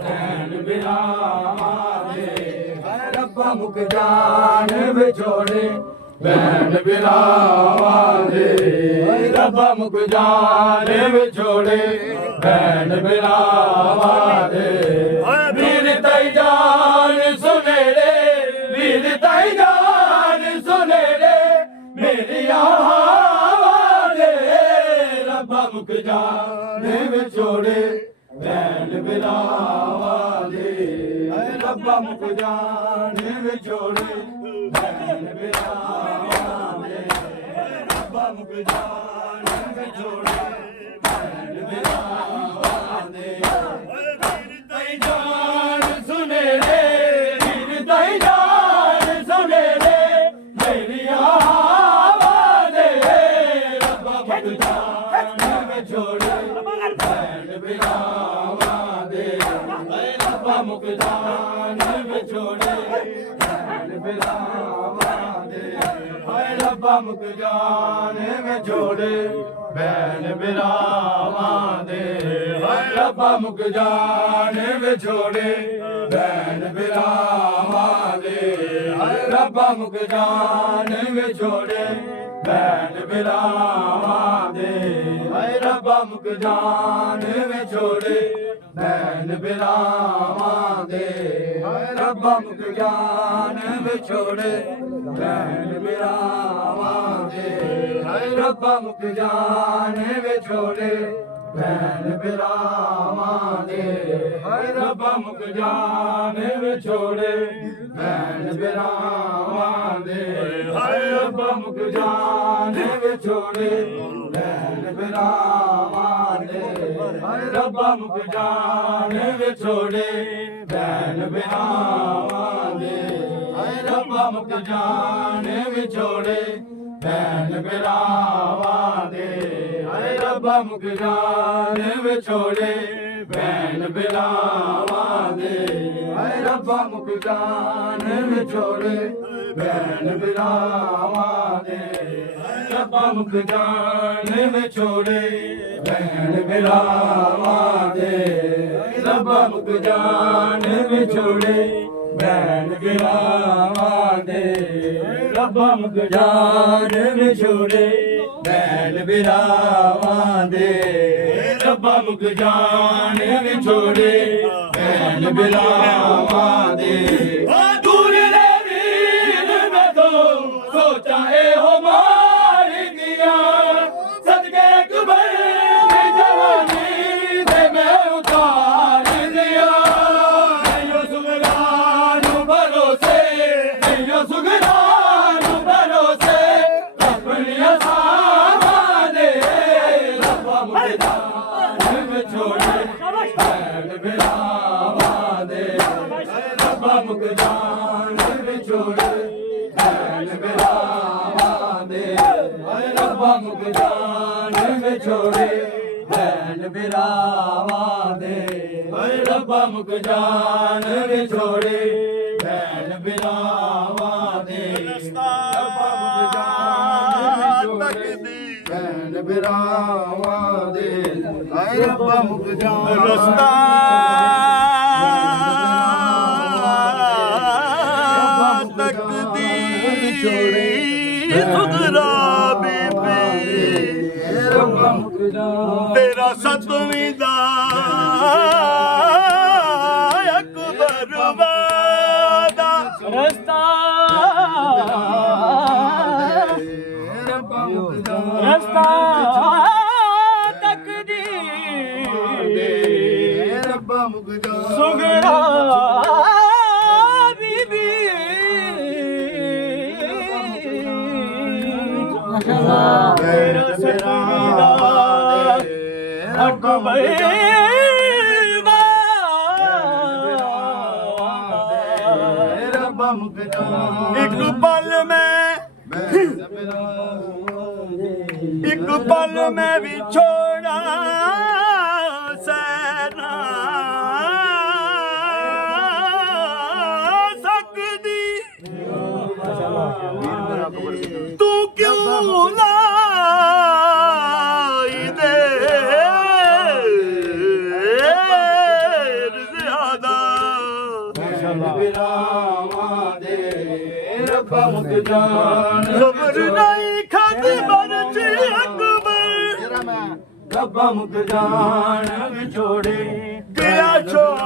ਭੈਣ ਬਿਰਾਵਾਂ ਦੇ ਰੱਬਾ ਮੁਖ ਜਾਨ ਵਿਛੋੜੇ ਭੈਣ ਬਿਰਾਵਾਂ ਦੇ ਰੱਬਾ ਮੁਖ ਜਾਨ ਵਿਛੋੜੇ ਭੈਣ ਬਿਰਾਵਾਂ ਦੇ ਵੀਰ ਤਾਈ ਜਾਨ ਸੁਨੇੜੇ ਵੀਰ ਤਾਈ ਜਾਨ ਸੁਨੇੜੇ ਮੇਰੀਆਂ ਹਾਵਾਂ ਦੇ ਰੱਬਾ ਮੁਖ ਜਾਨ ਵਿਛੋੜੇ ਭੈਣ ਬਿਰਾਵਾਂ ਦੇ ਰੱਬਾ ਮੁਖ ਜਾਨ ਵਿਛੋੜੇ ਭੈਣ ਬਿਰਾਵਾਂ ਦੇ ਰੱਬਾ ਮੁਖ ਜਾਨ ਵਿਛੋੜੇ ਭੈਣ ਬਿਰਾਵਾਂ ਦੇ ਵੀਰ ਤਾਈ ਜਾਨ ਸੁਨੇੜੇ ਵੀਰ ਤਾਈ ਜਾਨ ਸੁਨੇੜੇ ਮੇਰੀਆਂ ਹਾਵਾਂ ਦੇ ਰੱਬਾ ਮੁਖ ਜਾਨ ਵਿਛੋੜੇ ਭੈਣ ਬਿਰਾਵਾਂ ਦੇ ਰੱਬਾ ਮੁਖ ਜਾਨ ਵਿਛੋੜੇ ਭੈਣ ਬਿਰਾਵਾਂ ਦੇ ਹਾਏ ਰੱਬਾ ਮੁਖ ਜਾਨ ਵਿਛੋੜੇ ਭੈਣ ਬਿਰਾਵਾਂ ਦੇ ਹਾਏ ਰੱਬਾ ਮੁਖ ਜਾਨ ਵਿਛੋੜੇ ਭੈਣ ਬਿਰਾਵਾਂ ਦੇ ਹਾਏ ਰੱਬਾ ਮੁਖ ਜਾਨ ਵਿਛੋੜੇ ਭੈਣ ਬਿਰਾਵਾਂ ਦੇ ਹਾਏ ਰੱਬਾ ਮੁਖ ਜਾਨ ਵਿਛੋੜੇ ਭੈਣ ਬਿਰਾਵਾਂ ਦੇ ਹਾਏ ਰੱਬਾ ਮੁਖ ਜਾਨ ਵਿਛੋੜੇ ਭੈਣ ਬਿਰਾਵਾਂ ਦੇ ਹਾਏ ਰੱਬਾ ਮੁਖ ਜਾਨ ਵਿਛੋੜੇ ਭੈਣ ਬਿਰਾਵਾਂ ਦੇ ਹਾਏ ਰੱਬਾ ਮੁਖ ਜਾਨ ਵਿਛੋੜੇ ਭੈਣ ਬਿਰਾਵਾਂ ਦੇ ਹਾਏ ਰੱਬਾ ਮੁਖ ਜਾਨ ਵਿਛੋੜੇ ਭੈਣ ਬਿਰਾਵਾਂ ਦੇ ਹਾਏ ਰੱਬਾ ਮੁਖ ਜਾਨ ਵਿਛੋੜੇ ਭੈਣ ਬਿਰਾਵਾਂ ਦੇ ਹਾਏ ਰੱਬਾ ਮੁਖ ਜਾਨ ਵਿਛੋੜੇ ਭੈਣ ਬਿਰਾਵਾਂ ਦੇ ਹਾਏ ਰੱਬਾ ਮੁਖ ਜਾਨ ਵਿਛੋੜੇ ਭੈਣ ਬਿਰਾਵਾਂ ਦੇ ਹਾਏ ਰੱਬਾ ਮੁਖ ਜਾਨ ਵਿਛੋੜੇ ਭੈਣ ਬਿਰਾਵਾਂ ਦੇ ਹਾਏ ਰੱਬਾ ਮੁਖ ਜਾਨ ਵਿਛੋੜੇ ਭੈਣ ਬਿਰਾਵਾਂ ਦੇ ਰੱਬਾ ਮੁਖ ਜਾਨ ਵਿਛੋੜੇ ਭੈਣ ਬਿਰਾਵਾਂ ਦੇ ਰੱਬਾ ਮੁਖ ਜਾਨ ਵਿਛੋੜੇ ਭੈਣ ਬਿਰਾਵਾਂ ਦੇ ਰੱਬਾ ਮੁਖ ਜਾਨ ਵਿਛੋੜੇ ਭੈਣ ਬਿਰਾਵਾਂ ਦੇ ਦੂਰ ਦੇ ਵੀਰ ਮੈਂ ਤੋਂ ਸੋਚਾਂ ਇਹੋ ਮਾਰ ਗਿਆ ਸਦਕੇ ਕਬਰ ਦੀ ਜਵਾਨੀ ਤੇ ਮੈਂ ਉਤਾਰ ਲਿਆ ਜੋ ਸੁਗਰਾ ਨੂੰ ਭਰੋਸੇ ਜੋ ਸੁਗਰਾ ਨੂੰ ਭਰੋਸੇ ਆਪਣੀਆਂ ਸਾਵਾਂ ਦੇ ਰੱਬਾ ਮੁਖ ਜਾਨ ਵਿਛੋੜੇ ਭੈਣ ਬਿਰਾਵਾਂ ਦੇ ਰੱਬਾ ਮੁਖ ਜਾਨ ਵਿਛੋੜੇ ਭੈਣ ਬਿਰਾਵਾਂ ਦੇ ਰੱਬਾ ਮੁਖ ਜਾਨ ਵਿਛੋੜੇ ਭੈਣ ਬਿਰਾਵਾਂ ਦੇ ਰੱਬਾ ਮੁਖ ਜਾਨ ਵਿਛੋੜੇ ਭੈਣ ਬਿਰਾਵਾਂ ਦੇ ਰੱਬਾ ਮੁਖ ਜਾਨ ਵਿਛੋੜੇ ਭੈਣ ਬਿਰਾਵਾਂ ਦੇ ਹਾਏ ਰੱਬਾ ਮੁਖ ਜਾਨ ਰਸਤਾ ਤੱਕਦੀ ਸੁਧਰਾ ਬੀਬੀ ਰੱਬਾ ਮੁਖ ਜਾਨ ਤੇਰਾ ਸਤਵੀਂ ਦਾ ਅਕਬਰ ਵਾਦਾ ਰਸਤਾ ਰੱਬਾ ਮੁਖ ਜਾਨ ਰਸਤਾ ਤੱਕਦੀ ਰੱਬਾ ਮੁਖ ਜਾਨ ਸੁਗਰਾ ਬੀਬੀ ਤੇਰਾ ਸਤਵੀਂ ਦਾ ਅਕਬਰ ਰੱਬਾ ਮੁਖ ਜਾਨ ਇੱਕ ਪਲ ਮੈਂ पल मैं भी छोड़ा सैना सकदी तू क्यों लाई देर ज्यादा रब्बा मुक जान खबर नहीं खाती मर्जी अकबर रब्बा मुक जान विछोड़े गया छोटा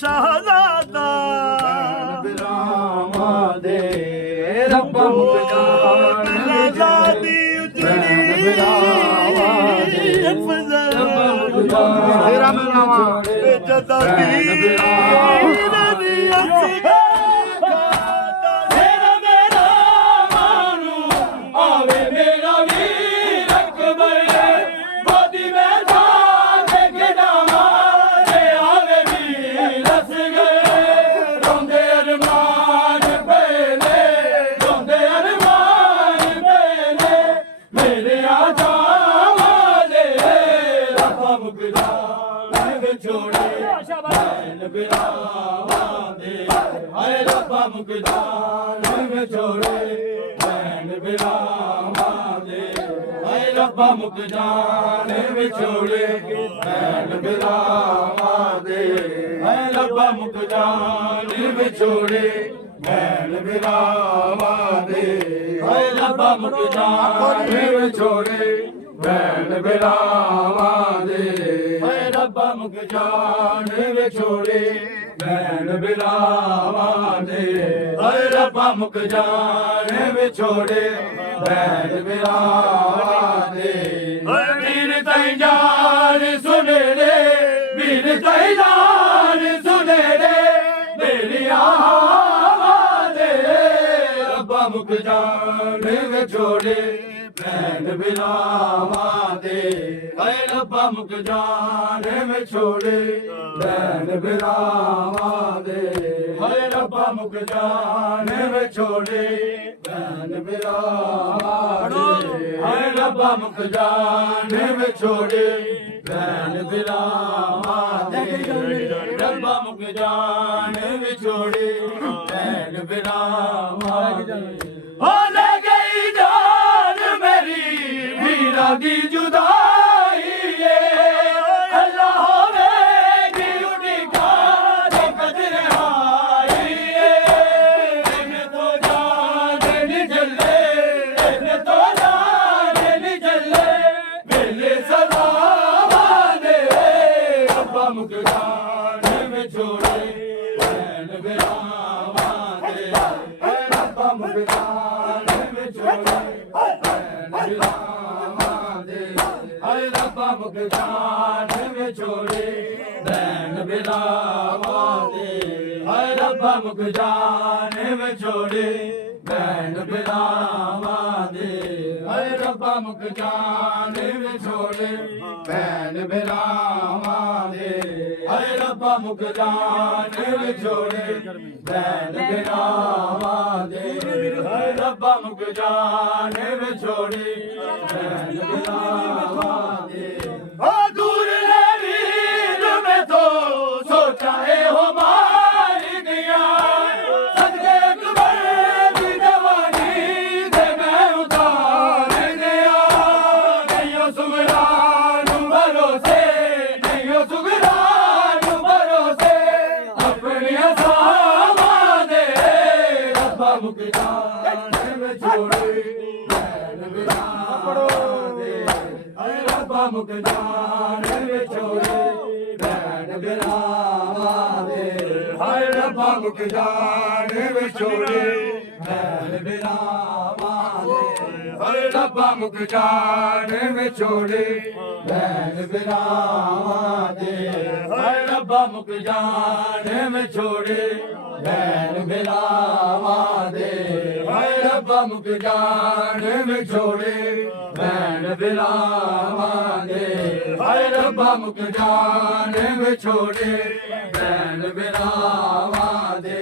शहजादा बिरामा दे रब्बा मुक जान आजादी उजड़ी तेरा मेरा जदा तेरा मेरा मानू आवे मेरा वीर अकबर गोदी में जान के दामादे आवे वीर असगर रोंदे अरमान पहले रोंदे अरमान पहले मेरे आजामा दे रब्बा मुक जान छोड़े बैन बिरावा दे हाय रब्बा मुक जान छोड़े बैन बिरावा दे हाय रब्बा मुक जान छोड़े बैन बिरावा दे हाय रब्बा मुक जान छोड़े बैन बिरावा दे हाय रब्बा मुक जान छोड़े बैन बिरावा दे हाय रब्बा मुक जान छोड़े बैन बिरावा दे हाय रब्बा मुक जान छोड़े बैन बिरावा दे वीर तई जान सुने रे वीर तई जान सुने रे मेरी आवाज़ दे रब्बा मुक जान छोड़े बैन बिरावा दे हाय रब्बा मुक जान छोड़े बैन बिरावा दे हाय रब्बा मुक जान छोड़े बैन बिरावा दे हाय रब्बा मुक जान छोड़े बैन बिरावा दे रब्बा मुक जान छोड़े बैन बिरावा दे हो ले गई जान मेरी वीरा दी जुदाई है अल्लाह होवेगी उठी गाज कदर आई है इन्हें तो जान नहीं चले इन्हें तो जान नहीं चले मेरे सदावा दे रब्बा मुक जान में छोड़े बैन बिरावा दे रब्बा मुक जान में छोड़े बैन बिरावा दे हाय रब्बा मुक जान में छोड़े बैन बिरावा दे हाय रब्बा मुक जान में छोड़े बैन बिरावा दे हाय रब्बा मुक जान में छोड़े बैन बिरावा दे हाय रब्बा मुक जान में छोड़े बैन बिरावा दे हाय रब्बा मुक जान में छोड़े बैन बिरावा दे ओ दूर ले वीर में तो सोचा है हो मार गया सदके अकबर की जवानी से मैं उतार गया नहीं हो सुगरान भरोसे नहीं हो सुगरान भरोसे अपनी असामा दे रब्बा मुक जान में छोड़े बैन बिरावा दे हाय रब्बा मुक जान में छोड़े बैन बिरावा दे हाय रब्बा मुक जान में छोड़े बैन बिरावा दे हाय रब्बा मुक जान में छोड़े बैन बिरावा दे हाय रब्बा मुक जान में छोड़े बैन बिरावा दे हाय रब्बा मुक जान में छोड़े बैन बिरावा दे हाय रब्बा मुक जान में छोड़े बैन बिरावा दे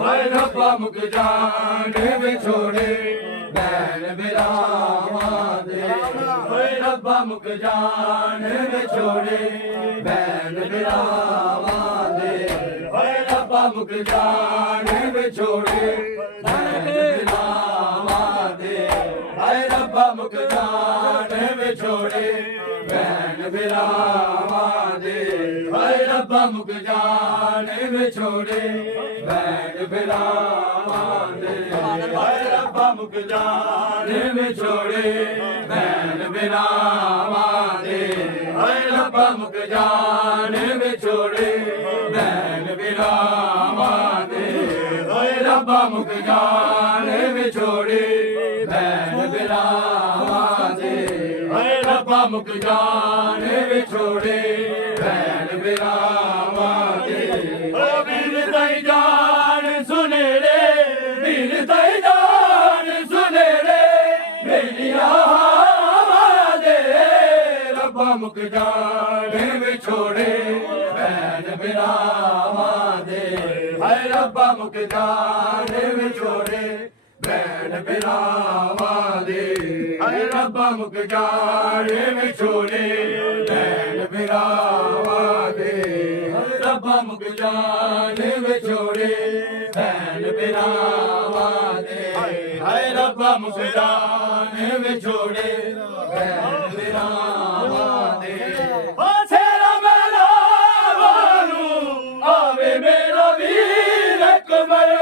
हाय रब्बा मुक जान में छोड़े बैन ਭੈਣ ਬਿਰਾਵਾਂ ਦੇ ਓਏ ਰੱਬਾ ਮੁਕ ਜਾਣ ਵਿਛੋੜੇ ਭੈਣ ਬਿਰਾਵਾਂ ਦੇ ਓਏ ਰੱਬਾ ਮੁਕ ਜਾਣ ਵਿਛੋੜੇ ਭੈਣ ਬਿਰਾਵਾਂ ਦੇ ਓਏ ਰੱਬਾ ਮੁਕ ਜਾਣ ਵਿਛੋੜੇ ਭੈਣ ਬਿਰਾਵਾਂ ਦੇ ਓਏ ਰੱਬਾ ਮੁਕ ਜਾਣ ਵਿਛੋੜੇ ਭੈਣ ਬਿਰਾਵਾਂ ਦੇ ਓਏ ਰੱਬਾ ਮੁਕ ਜਾਣ ਵਿਛੋੜੇ ਭੈਣ ਬਿਰਾਵਾਂ ਦੇ ਓਏ ਰੱਬਾ ਮੁਕ ਜਾਣ ਵਿਛੋੜੇ ਭੈਣ ਬਿਰਾਵਾਂ ਦੇ ਓਏ ਰੱਬਾ ਮੁਕ ਜਾਣ ਵਿਛੋੜੇ ਭੈਣ ਬਿਰਾਵਾਂ ਦੇ ਓਏ ਰੱਬਾ ਮੁਕ ਜਾਣ ਵਿਛੋੜੇ ਭੈਣ ਬਿਰਾਵਾਂ ਦੇ ਓ ਵੀਰ ਤਾਈ ਜਾਨ ਸੁਨੇੜੇ ਵੀਰ ਤਾਈ ਜਾਨ ਸੁਨੇੜੇ ਮੇਰੀਆਂ ਹਾਵਾਂ ਦੇ ਰੱਬਾ ਮੁਕ ਜਾਣ ਵਿਛੋੜੇ ਭੈਣ ਬਿਰਾਵਾਂ ਦੇ ਹਾਏ ਰੱਬਾ ਮੁਕ ਜਾਣ ਵਿਛੋੜੇ ਭੈਣ ਬਿਰਾਵਾਂ ਦੇ ਹਾਏ ਰੱਬਾ ਮੁਕ ਜਾਣ ਵਿਛੋੜੇ ਭੈਣ ਬਿਰਾਵਾਂ ਦੇ ਹਾਏ ਰੱਬਾ ਮੁਕ ਜਾਣ ਵਿਛੋੜੇ ਭੈਣ ਬਿਰਾਵਾਂ ਦੇ ਹਾਏ ਰੱਬਾ ਮੁਕ ਜਾਣ ਵਿਛੋੜੇ ਭੈਣ ਬਿਰਾਵਾਂ ਦੇ ਓ ਸੇਰਾ ਮੇਰਾ ਵਾਲੂ ਆਵੇ ਮੇਰਾ ਵੀਰ ਅਕਬਰ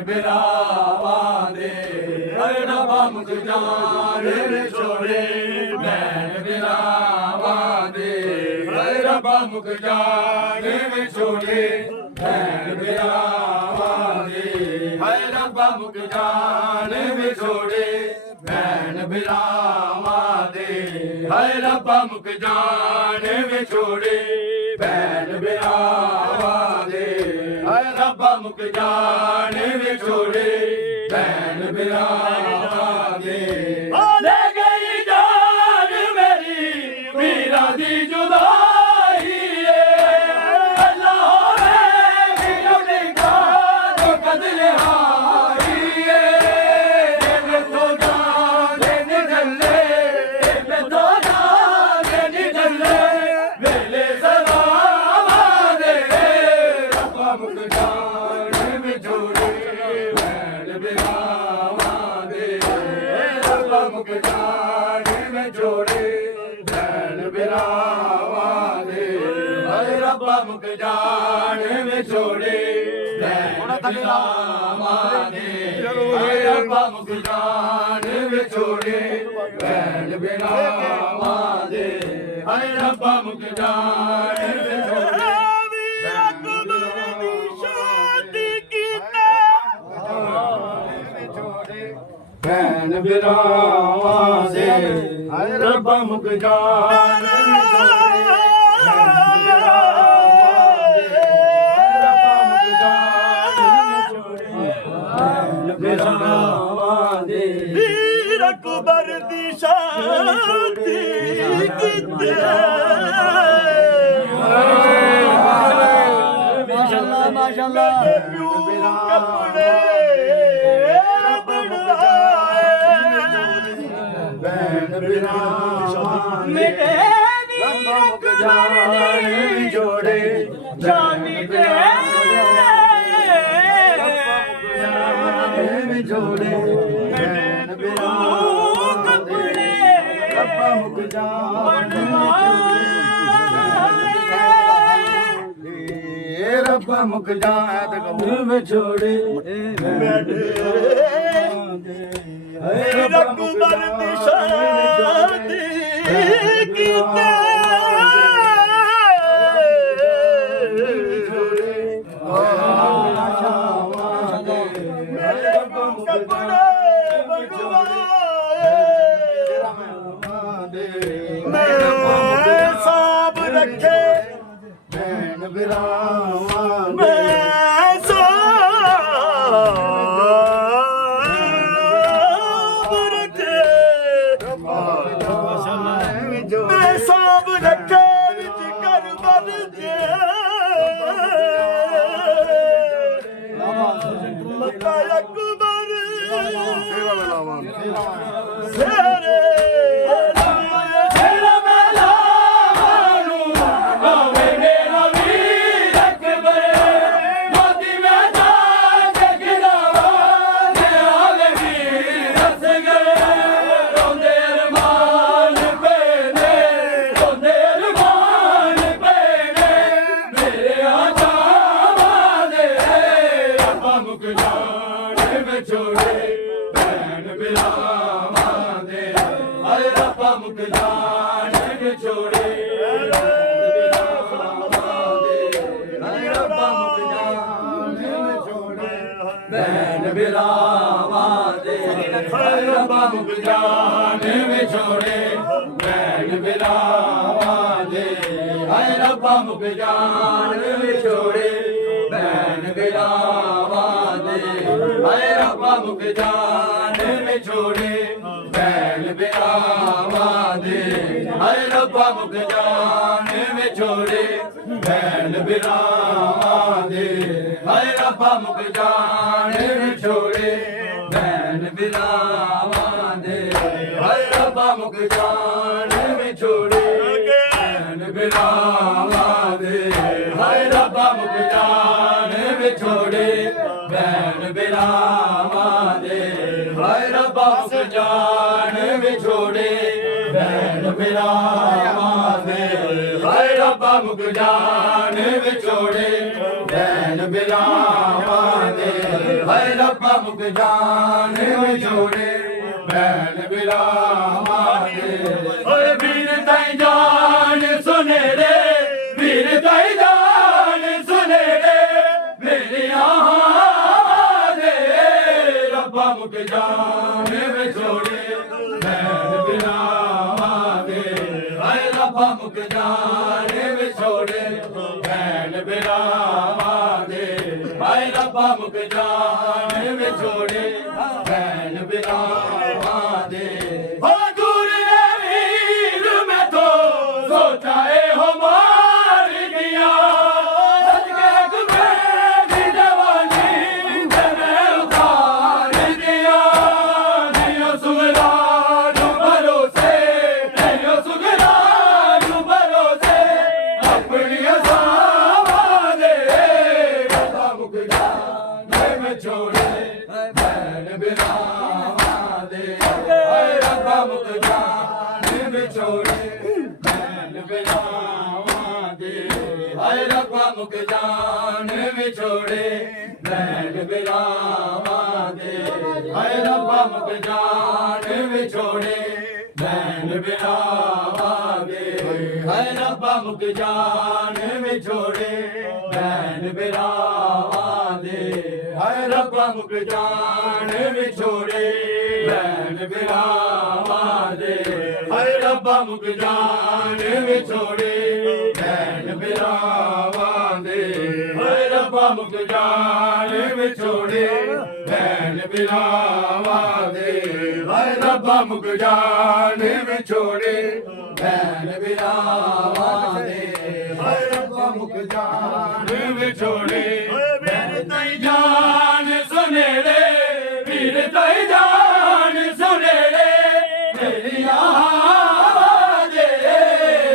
ਬਿਰਾਵਾਂ ਦੇ ਹਰੇ ਰੱਬਾ ਮੁਕ ਜਾਣ ਵਿਛੋੜੇ ਭੈਣ ਬਿਰਾਵਾਂ ਦੇ ਹਰੇ ਰੱਬਾ ਮੁਕ ਜਾਣ ਵਿਛੋੜੇ ਭੈਣ ਬਿਰਾਵਾਂ ਦੇ ਹਰੇ ਰੱਬਾ ਮੁਕ ਜਾਣ ਵਿਛੋੜੇ ਭੈਣ ਬਿਰਾਵਾਂ ਦੇ ਹਰੇ ਰੱਬਾ ਮੁਕ ਜਾਣ ਵਿਛੋੜੇ ਭੈਣ ਬਿਰਾਵਾਂ ਦੇ ਹਾਏ ਰੱਬਾ ਮੁਕ ਜਾਣ ਵਿਛੋੜੇ ਭੈਣ ਬਿਰਾਵਾਂ ਦੇ ਲੈ ਗਈ ਜਾਨ ਮੇਰੀ ਵੀਰਾਂ ਦੀ ਜੁਦਾਈ ਏ ਅੱਲਾ ਹੋਵੇ ਵੀਰੋਂ ਦੀ ਗਾਂ ਜੋ ਕਦਰ ਹਾਈ ਏ ਮੇਥੋਂ ਜਾਨ ਨਹੀਂ ਢੱਲੇ ਮੇਥੋਂ ਜਾਨ ਨਹੀਂ ਢੱਲੇ ਵੇਲੇ ਸਲਾਵਾਂ ਦੇ ਰੱਬਾ ਮੁਕ ਜਾਣ ਵਿਛੋੜੇ ਭੈਣ ਬਿਰਾਵਾਂ ਦੇ ਰੱਬਾ ਮੁਕ ਜਾਣ ਵਿਛੋੜੇ ਭੈਣ ਬਿਰਾਵਾਂ ਦੇ ਹਾਏ ਰੱਬਾ ਮੁਕ ਜਾਣ ਵਿਛੋੜੇ ਭੈਣ ਬਿਰਾਵਾਂ ਦੇ ਹਾਏ ਰੱਬਾ ਮੁਕ ਜਾਣ ਵਿਛੋੜੇ ਭੈਣ ਬਿਰਾਵਾਂ ਦੇ ਹਾਏ ਰੱਬਾ ਮੁਕ ਜਾਣ ਵਿਛੋੜੇ ਭੈਣ ਬਿਰਾਵਾਂ ਦੇ ਹਾਏ ਰੱਬਾ ਮੁਕ ਜਾਣ ਬਿਰਾਵਾਂ ਦੇ ਵੀਰ ਅਕਬਰ ਦੀ ਸ਼ਾਦੀ ਕੀਤੇ ਮਾਸ਼ਾਅੱਲਾ ਮਾਸ਼ਾਅੱਲਾ ਕੱਪੜੇ ਭੈਣ ਬਿਰਾਵਾਂ ਮੇਰੇ ਰੱਬਾ ਮੁਕ ਜਾਣ ਵਿਛੋੜੇ ਜਾਨੀ ਦੇ ਵਿਛੋੜੇ ਭੈਣ ਬਿਰਾਵਾਂ ਕੱਪੜੇ ਰੱਬਾ ਮੁਕ ਜਾਣ ਵਿਛੋੜੇ ਰੱਬਾ ਮੁਕ ਜਾਣ ਵਿਛੋੜੇ ਰੱਬ ਮਰ ਦੀ ਸ਼ਾਦੀ ਕੀਤੇ ਬਸੇਰੇ ਤੇਰਾ ਮੇਲਾ ਨੂੰ ਆਵੇ ਮੇਰਾ ਵੀਰ ਅਕਬਰ ਮੋਦੀ ਮੈਂ ਜਾ ਕੇ ਗਿਰਾਵਾ ਤੇ ਆਵੇ ਵੀਰ ਅਸਗਰ ਰੋਂਦੇ ਅਰਮਾਨ ਪੈਨੇ ਰੋਂਦੇ ਅਰਮਾਨ ਪੈਨੇ ਮੇਰੇ ਆਜਾਵਾਂ ਦੇ ਰੱਬਾ ਮੁਕ ਜਾਣੇ ਵਿਛੋੜੇ ਭੈਣ ਬਿਲਾਵਾਂ ਦੇ ਹਾਏ ਰੱਬਾ ਮੁਕ ਜਾਣੇ ਵਿਛੋੜੇ ਭੈਣ ਬਿਲਾਵਾਂ ਦੇ ਹਾਏ ਰੱਬਾ ਮੁਕ ਜਾਣੇ ਵਿਛੋੜੇ ਭੈਣ ਬਿਲਾਵਾਂ ਦੇ ਹਾਏ ਰੱਬਾ ਮੁਕ ਜਾਣੇ ਵਿਛੋੜੇ ਭੈਣ ਬਿਲਾਵਾਂ ਦੇ ਹਾਏ ਰੱਬਾ ਮੁਕ ਜਾਣੇ ਵਿਛੋੜੇ ਭੈਣ ਬਿਲਾਵਾਂ ਦੇ ਹਾਏ ਰੱਬਾ ਮੁਕ ਜਾਣੇ ਵਿਛੋੜੇ ਭੈਣ ਬਿਲਾਵਾਂ ਦੇ ਹਾਏ ਰੱਬਾ ਮੁਕ ਜਾਣੇ ਵਿਛੋੜੇ ਭੈਣ ਬਿਲਾਵਾਂ ਦੇ ਹਾਏ ਰੱਬਾ ਮੁਕ ਜਾਣੇ ਵਿਛੋੜੇ ਭੈਣ ਬਿਲਾਵਾਂ ਦੇ ਹਾਏ ਰੱਬਾ ਮੁਕ ਜਾਣੇ ਵਿਛੋੜੇ ਭੈਣ ਬਿਲਾਵਾਂ ਦੇ ਹਾਏ ਰੱਬਾ ਮੁਕ ਜਾਣੇ ਵਿਛੋੜੇ ਭੈਣ ਬਿਲਾਵਾਂ ਦੇ ਹਾਏ ਰੱਬਾ ਮੁਕ ਜਾਣੇ ਵਿਛੋੜੇ ਭੈਣ ਬਿਲਾਵਾਂ ਦੇ ਹਾਏ ਰੱਬਾ ਮੁਕ ਜਾਣੇ ਵਿਛੋੜੇ ਭੈਣ ਬਿਲਾਵਾਂ ਦੇ ਓਏ ਵੀਰ ਤਾਈ ਜਾਨ ਸੁਨੇਰੇ ਵੀਰ ਤਾਈ ਜਾਨ ਸੁਨੇਰੇ ਮੇਰੀਆਂ ਦੇ ਰੱਬਾ ਮੁਕ ਜਾਣੇ ਵਿਛੋੜੇ ਭੈਣ ਬਿਲਾਵਾਂ ਦੇ ਹਾਏ ਰੱਬਾ ਮੁਕ ਜਾਣੇ ਵਿਛੋੜੇ ਭੈਣ ਬਿਲਾਵਾਂ ਦੇ ਹਾਏ ਰੱਬਾ ਮੁਕ ਜਾਣੇ ਵਿਛੋੜੇ ਭੈਣ ਬਿਲਾਵਾਂ ਦੇ ਹੋ ਗੁਰੇ ਵੀਰ ਮੈਂ ਤੋ ਸੋਚਾਏ ਹੋ ਮਾਰ ਗਿਆ ਸੱਜ ਕੇ ਗੁਰੇ ਦੀ ਜਵਾਨੀ ਤੇ ਮੈਂ ਉਤਾਰ ਦਿਆ ਦਿਓ ਸੁਗਲਾ ਨੂੰ ਭਰੋਸੇ ਦਿਓ ਸੁਗਲਾ ਨੂੰ ਭਰੋਸੇ ਆਪਣੀਆਂ ਸਾਵਾਂ ਦੇ ਰੱਬਾ ਮੁਕ ਜਾਣੇ ਮੈਂ ਛੋੜੇ ਭੈਣ ਬਿਲਾਵਾਂ ਦੇ ਹਾਏ ਰੱਬਾ ਮੁਕ ਜਾਣੇ ਵਿਛੋੜੇ ਭੈਣ ਬਿਲਾਵਾਂ ਦੇ ਹਾਏ ਰੱਬਾ ਮੁਕ ਜਾਣੇ ਵਿਛੋੜੇ ਭੈਣ ਬਿਲਾਵਾਂ ਦੇ ਹਾਏ ਰੱਬਾ ਮੁਕ ਜਾਣੇ ਵਿਛੋੜੇ ਭੈਣ ਬਿਲਾਵਾਂ ਦੇ ਹਾਏ ਰੱਬਾ ਮੁਕ ਜਾਣੇ ਵਿਛੋੜੇ ਭੈਣ ਬਿਲਾਵਾਂ ਦੇ ਹਾਏ ਰੱਬਾ ਮੁਕ ਜਾਣੇ ਵਿਛੋੜੇ ਭੈਣ ਬਿਲਾਵਾਂ ਦੇ ਹਾਏ ਰੱਬਾ ਮੁਕ ਜਾਣੇ ਵਿਛੋੜੇ ਭੈਣ ਬਿਲਾਵਾਂ ਦੇ ਹਾਏ ਰੱਬਾ ਮੁਕ ਜਾਣੇ ਵਿਛੋੜੇ ਭੈਣ ਬਿਲਾਵਾਂ ਦੇ ਹਾਏ ਰੱਬਾ ਮੁਕ ਜਾਣੇ ਵਿਛੋੜੇ ਭੈਣ ਬਿਲਾਵਾਂ ਦੇ ਹਾਏ ਰੱਬਾ ਮੁਕ ਜਾਣੇ ਵਿਛੋੜੇ ਭੈਣ ਤਾਈ ਜਾਨ ਸੁਨੇੜੇ ਵੀਰ ਤਾਈ ਜਾਨ ਸੁਨੇੜੇ ਮੇਰੀਆਂ ਦੇ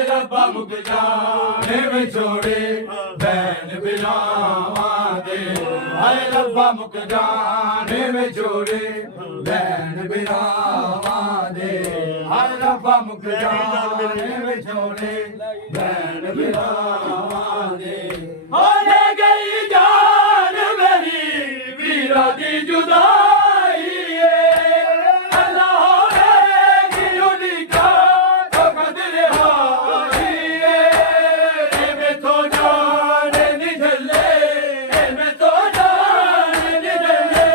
ਰੱਬਾ ਮੁਕ ਜਾਣੇ ਵਿਛੋੜੇ ਭੈਣ ਬਿਲਾਵਾਂ ਦੇ ਹਾਏ ਰੱਬਾ ਮੁਕ ਜਾਣੇ ਵਿਛੋੜੇ ਭੈਣ ਬਿਲਾਵਾਂ ਦੇ ਹਾਏ ਰੱਬਾ ਮੁਕ ਜਾਣੇ ਵਿਛੋੜੇ ਭੈਣ ਬਿਲਾਵਾਂ ਦੇ ਹੋ ਲੈ ਗਈ ਜਾਨ ਮੇਰੀ ਵੀਰਾਂ ਦੀ ਜੁਦਾਈ ਏ ਅੱਲਾ ਹੋਵੇਗੀ ਉਡੀਕਾ ਤੋ ਕਦਰ ਹਾਈ ਏ ਮੈਥੋਂ ਜਾਨ ਨਹੀਂ ਝੱਲੇ ਮੈਥੋਂ ਜਾਨ ਨਹੀਂ ਝੱਲੇ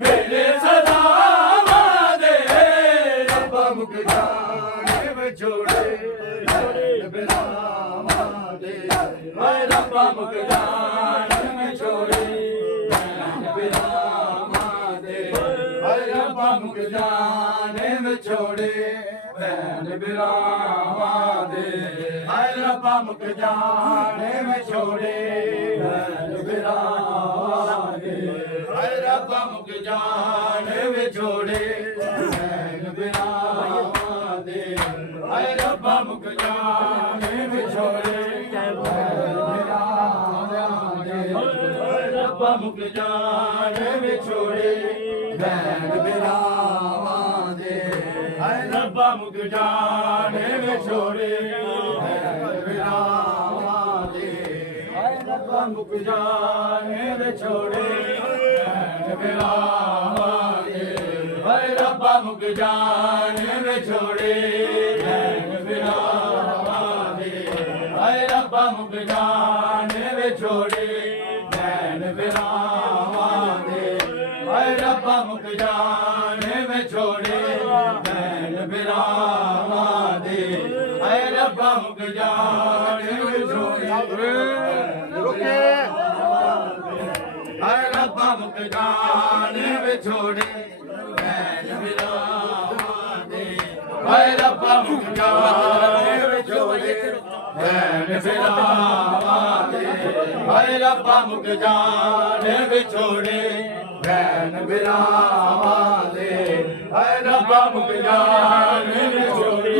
ਮੇਰੇ ਸਲਾਮਾਂ ਦੇ ਰੱਬਾ ਮੁਕ ਜਾਣੇ ਵਿਛੋੜੇ ਭੈਣ ਬਿਲਾਵਾਂ ਦੇ ਹਾਏ ਰੱਬਾ ਮੁਕ ਜਾਣੇ ਵਿਛੋੜੇ ਭੈਣ ਬਿਲਾਵਾਂ ਦੇ ਹਾਏ ਰੱਬਾ ਮੁਕ ਜਾਣੇ ਵਿਛੋੜੇ ਭੈਣ ਬਿਲਾਵਾਂ ਦੇ ਹਾਏ ਰੱਬਾ ਮੁਕ ਜਾਣੇ ਵਿਛੋੜੇ ਭੈਣ ਬਿਲਾਵਾਂ ਦੇ ਹਾਏ ਰੱਬਾ ਮੁਕ ਜਾਣੇ ਵਿਛੋੜੇ ਭੈਣ ਬਿਰਾਵਾਂ ਦੇ ਹਾਏ ਰੱਬਾ ਮੁਕ ਜਾਣੇ ਵਿਛੋੜੇ ਰੱਬਾ ਮੁਕ ਜਾਣੇ ਵਿਛੋੜੇ ਭੈਣ ਬਿਰਾਵਾਂ ਦੇ ਹਾਏ ਰੱਬਾ ਮੁਕ ਜਾਣੇ ਵਿਛੋੜੇ ਭੈਣ ਬਿਰਾਵਾਂ ਦੇ ਹਾਏ ਰੱਬਾ ਮੁਕ ਜਾਣੇ ਵਿਛੋੜੇ ਭੈਣ ਬਿਰਾਵਾਂ ਦੇ ਹਾਏ ਰੱਬਾ ਮੁਕ ਜਾਣੇ ਵਿਛੋੜੇ ਭੈਣ ਬਿਰਾਵਾਂ ਦੇ ਹਾਏ ਰੱਬਾ ਮੁਕ ਜਾਣੇ ਵਿਛੋੜੇ ਭੈਣ ਬਿਰਾਵਾਂ ਦੇ ਹਾਏ ਰੱਬਾ ਮੁਕ ਜਾਣੇ ਵਿਛੋੜੇ ਭੈਣ ਬਿਰਾਵਾਂ ਦੇ ਹਾਏ ਰੱਬਾ ਮੁਕ ਜਾਣੇ ਵਿਛੋੜੇ ਹਾਏ ਰੱਬਾ ਮੁਕ ਜਾਣੇ ਵਿਛੋੜੇ ਭੈਣ ਬਿਰਾਵਾਂ ਦੇ ਹਾਏ ਰੱਬਾ ਮੁਕ ਜਾਣੇ ਵਿਛੋੜੇ ਭੈਣ ਬਿਰਾਵਾਂ ਦੇ ਹਾਏ ਰੱਬਾ ਮੁਕ ਜਾਣੇ ਵਿਛੋੜੇ ਭੈਣ ਬਿਰਾਵਾਂ ਦੇ ਹਾਏ ਰੱਬਾ ਮੁਕ ਜਾਣੇ ਵਿਛੋੜੇ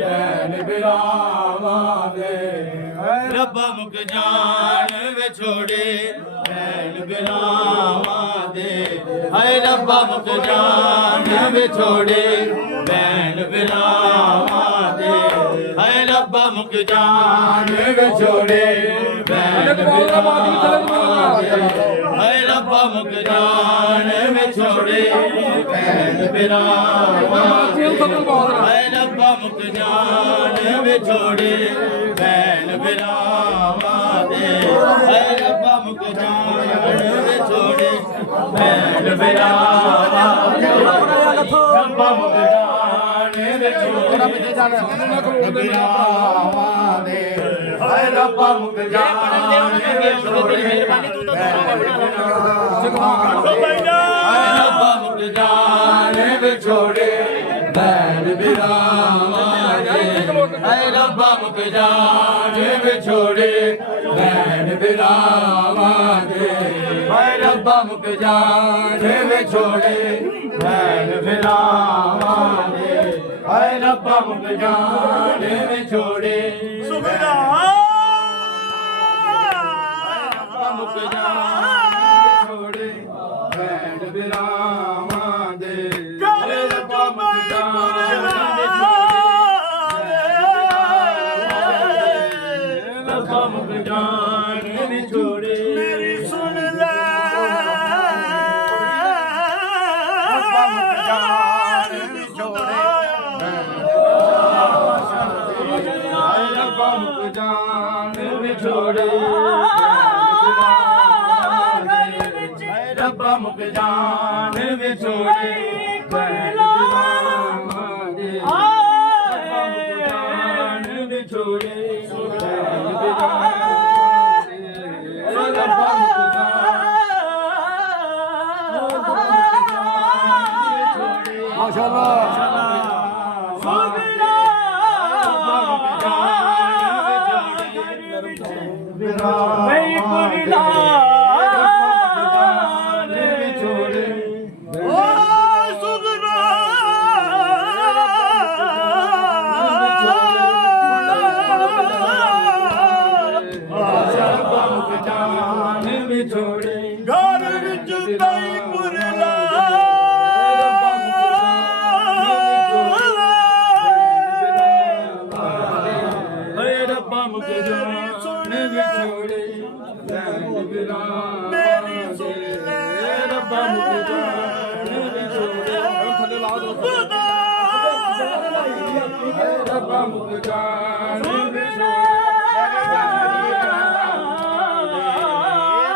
ਭੈਣ ਬਿਰਾਵਾਂ ਦੇ ਹਾਏ ਰੱਬਾ ਮੁਕ ਜਾਣੇ ਵਿਛੋੜੇ ਭੈਣ ਬਿਰਾਵਾਂ ਦੇ ਹਾਏ ਰੱਬਾ ਮੁਕ ਜਾਣੇ ਵਿਛੋੜੇ ਭੈਣ ਬਿਰਾਵਾਂ ਦੇ ਹਾਏ ਰੱਬਾ ਮੁਕ ਜਾਣੇ ਵਿਛੋੜੇ ਭੈਣ ਬਿਰਾਵਾਂ ਦੇ ਹਾਏ ਰੱਬਾ ਮੁਕ ਜਾਣੇ ਵਿਛੋੜੇ ਭੈਣ ਬਿਰਾਵਾਂ ਦੇ ਹਾਏ ਰੱਬਾ ਮੁਕ ਜਾਣੇ ਵਿਛੋੜੇ ਭੈਣ ਬਿਰਾਵਾਂ ਦੇ ਹਾਏ ਰੱਬਾ ਮੁਕ ਜਾਣੇ ਵਿਛੋੜੇ ਭੈਣ ਬਿਰਾਵਾਂ ਦੇ ਰੱਬਾ ਮੁਕ ਜਾਣੇ ਵਿਛੋੜੇ ਬਿਰਾਵਾਂ ਦੇ ਹਾਏ ਰੱਬਾ ਮੁਕ ਜਾਣੇ ਵਿਛੋੜੇ ਹਾਏ ਰੱਬਾ ਮੁਕ ਜਾਣੇ ਵਿਛੋੜੇ ਭੈਣ ਬਿਰਾਵਾਂ ਦੇ ਹਾਏ ਰੱਬਾ ਮੁਕ ਜਾਣੇ ਵਿਛੋੜੇ ਭੈਣ ਬਿਰਾਵਾਂ ਦੇ ਹਾਏ ਰੱਬਾ ਮੁਕ ਜਾਣੇ ਵਿਛੋੜੇ ਭੈਣ ਬਿਰਾਵਾਂ ਦੇ ਹਾਏ ਰੱਬਾ ਮੁਕ ਜਾਣੇ ਵਿਛੋੜੇ ਸੁਖਦਾ ਮੁਕ ਜਾਣੇ ਵਿਛੋੜੇ ਭੈਣ ਬਿਰਾਵਾਂ ਦੇ ਹਾਏ ਰੱਬਾ ਮੁਕ ਜਾਣੇ ਰੱਬਾ ਮੁਕ ਜਾਣੇ ਵਿਛੋੜੇ ਮੇਰੀ ਸੁਣ ਲੈ ਰੱਬਾ ਮੁਕ ਜਾਣੇ ਵਿਛੋੜੇ ਹਾਏ ਰੱਬਾ ਮੁਕ ਜਾਣੇ ਵਿਛੋੜੇ ਹਾਏ ਰੱਬਾ ਮੁਕ ਜਾਣੇ ਵਿਛੋੜੇ ਭੈਣ ਬਿਰਾਵਾਂ ਦੇ ਰੱਬਾ ਮੁਕ ਜਾਣੇ ਵਿਛੋੜੇ ਭੈਣ ਬਿਰਾਵਾਂ ਦੇ ਰੱਬਾ ਮੁਕ ਜਾਣੇ ਮਾਸ਼ਾਅੱਲਾ ਨਹੀਂ ਪੁਰਲਾ ਓ ਸੁਖਦਾ ਘਰ ਵਿੱਚ ਤਈ ਪੁਰਲਾ ਹਾਏ ਰੱਬਾ ਮੁਕ ਜਾਣੇ ਵਿਛੋੜੇ ਭੈਣ ਬਿਰਾਵਾਂ ਮੇਰੀ ਸੁਣ ਲੈ ਹਾਏ ਰੱਬਾ ਮੁਕ ਜਾਣੇ ਵਿਛੋੜੇ ਥੱਲੇ ਲਾ ਦੋ ਹਾਏ ਰੱਬਾ ਮੁਕ ਜਾਣੇ ਵਿਛੋੜੇ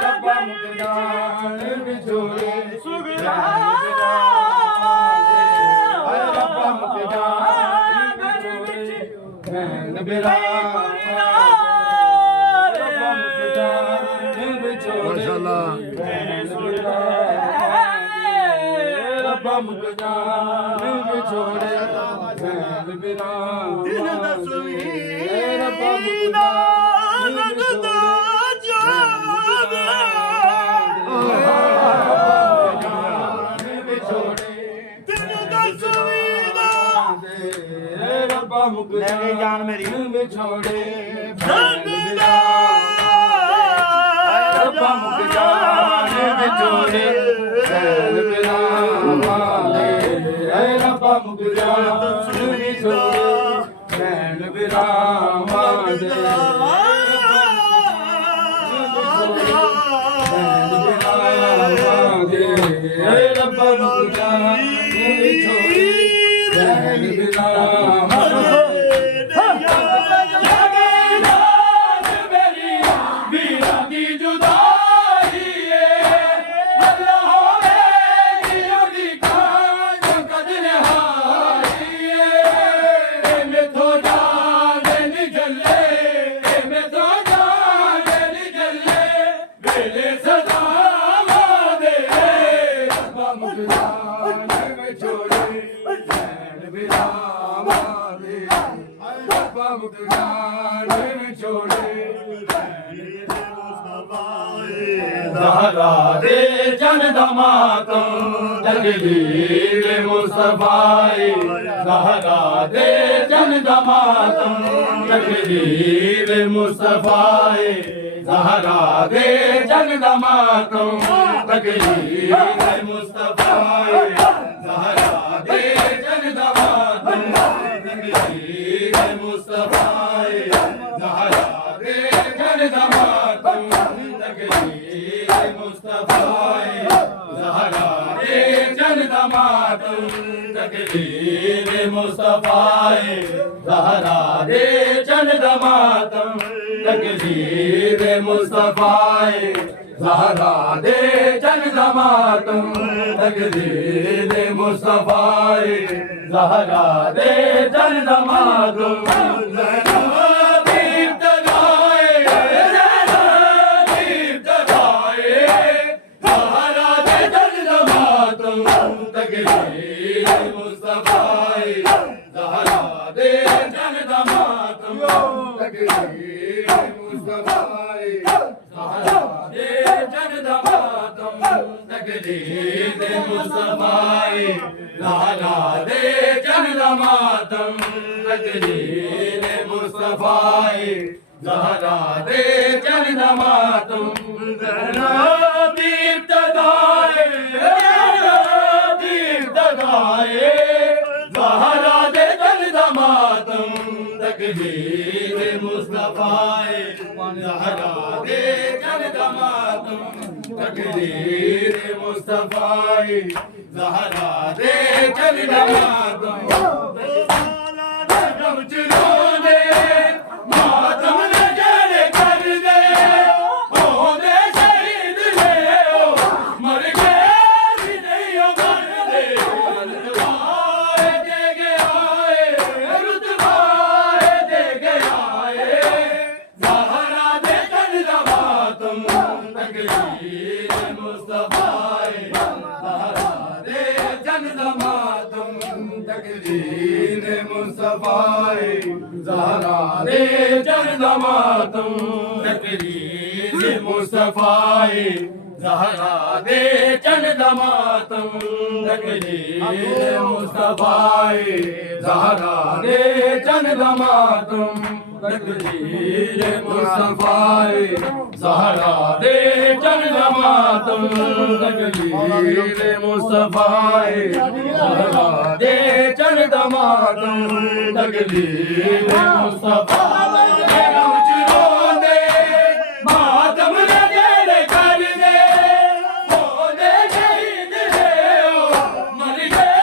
ਰੱਬਾ ਮੁਕ ਜਾਣੇ ਵਿਛੋੜੇ ਹਾਏ ਰੱਬਾ ਮੁਕ ਜਾਣੇ ਵਿਛੋੜੇ ਭੈਣ ਬਿਰਾਵਾਂ ਰੱਬਾ ਮੁਕ ਜਾਣੇ ਵਿਛੋੜੇ ਭੈਣ ਬਿਰਾਵਾਂ ਰੱਬਾ ਮੁਕ ਜਾਣੇ ਵਿਛੋੜੇ ਭੈਣ ਬਿਰਾਵਾਂ ਦਿਨ ਦਸਵੀਂ ਰੱਬਾ ਮੁਕ ਦਾ ਜਾਣੇ ਲੱਗਦਾ ਵਿਛੋੜੇ ਦਿਨ ਦਸਵੀਂ ਦੇ ਰੱਬਾ ਮੁਕ ਲੈ ਗਈ ਜਾਨ ਮੇਰੀ। ਵਿਛੋੜੇ ਰੱਬਾ ਮੁਕ ਜਾਨ ਵਿਛੋੜੇ ਭੈਣ ਵਿਰਾਮਾਂ ਦੇ ਰੱਬਾ ਮੁਕ ਜਾਨ ਵਿਛੋੜੇ ਭੈਣ ਵਿਰਾਮਾਂ ਦੇ ਰੱਬਾ ਮੁਕ ਜਾਨ ਵਿਛੋੜੇ ਭੈਣ ਵਿਰਾਮਾਂ ज़हरा दे जन दमातम तकदीर मुस्तफ़ाए ज़हरा दे जन दमातम तकदीर मुस्तफ़ाए ज़हरा दे जन दमातम तकदीर मुस्तफ़ाए ज़हरा दे जन दमातम तकदीर मुस्तफ़ाए ज़हरा दे जन दमातम तकदीर मुस्तफ़ाए ज़हरा दे जन दमातम तकदीर मुस्तफ़ाए ज़हरा दे जन दमातम तकदीर मुस्तफ़ाए ज़हरा दे जन दमातम तकदीर मुस्तफ़ाए ज़हरा दे जन दमातम तकदीर मुस्तफ़ाए ज़हरा दे जन दमातम तकदीर मुस्तफ़ाए ज़हरा दे जन दमातम इब्तिदाए ज़हरा दे जन दमातम तकदीर मुस्तफ़ाए ज़हरा दे जन दमातम तकदीर मुस्तफ़ाए ज़हरा दे जन दमातम चलोने मातम न जड़े कर दे होने शहीद ले मर गए भी नहीं मर दे रुतबाए दे गए रुतबाए दे गए ज़हरा दे जन दमातम तकदीर मुस्तफ़ाए ज़हरा दे जन दमातम तकदीर मुस्तफ़ाए ज़हरा दे जन दमातम तकदीर मुस्तफ़ाए ज़हरा दे जन दमातम तकदीर मुस्तफ़ाए ज़हरा दे जन दमातम तकदीर मुस्तफ़ाए ज़हरा दे जन दमातम तकदीर मुस्तफ़ाए ज़हरा दे जन दमातम तकदीर मुस्तफ़ाए रोने मातम न जड़े कर दे होने शहीद ले मर गए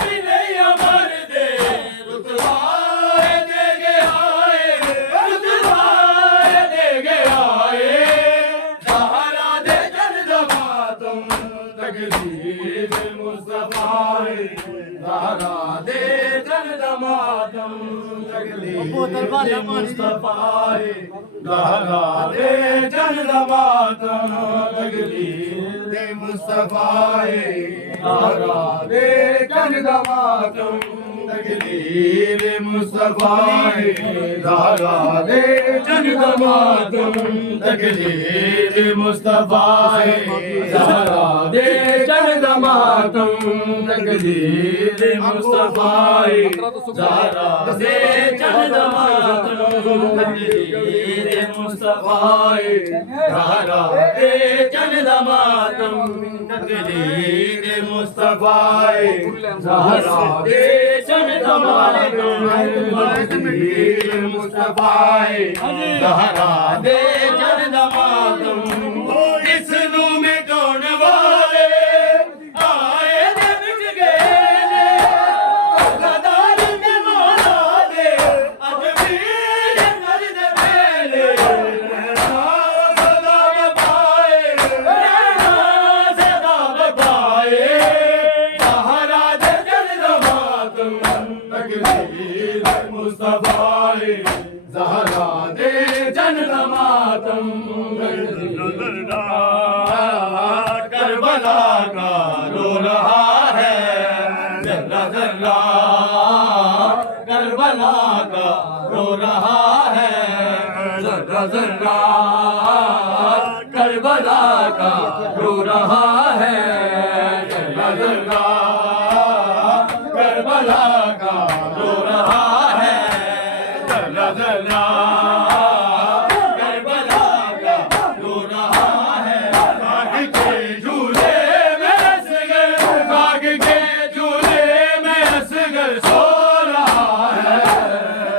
भी नहीं मर दे रुतबाए दे गए रुतबाए दे गए ज़हरा दे जन दमातम तकदीर मुस्तफ़ाए ज़हरा दे जन दमातम तकदीर मुस्तफ़ाए ज़हरा दे जन दमातम तकदीर मुस्तफ़ाए ज़हरा दे जन दमातम तकदीर मुस्तफा ज़हरा दे जन्नत मातम तकदीर मुस्तफा ज़हरा दे जन्नत मातम तकदीर मुस्तफा ज़हरा दे जन्नत मातम तकदीर मुस्तफा ज़हरा दे जन्नत मातम तकदीर मुस्तफा ज़हरा दे जन्नत मातम तकदीर मुस्तफा ज़हरा दे जन्नत मातम इस नू में कौन वाले आए दे बिच गए ने गदार के मारा दे अजमीर नजद मेले सदा पाए सदा पाए ज़हरा दे जन्नत मातम तकदीर मुस्तफा ज़हरा दे जन्नत मातम करबला का रो रहा है जर्रा जर्रा करबला का रो रहा है जर्रा जर्रा करबला का रो रहा है जर्रा जर्रा करबला का रो रहा है जर्रा जर्रा करबला का रो रहा है काग के झूले में असगर काग के झूले में असगर सो रहा है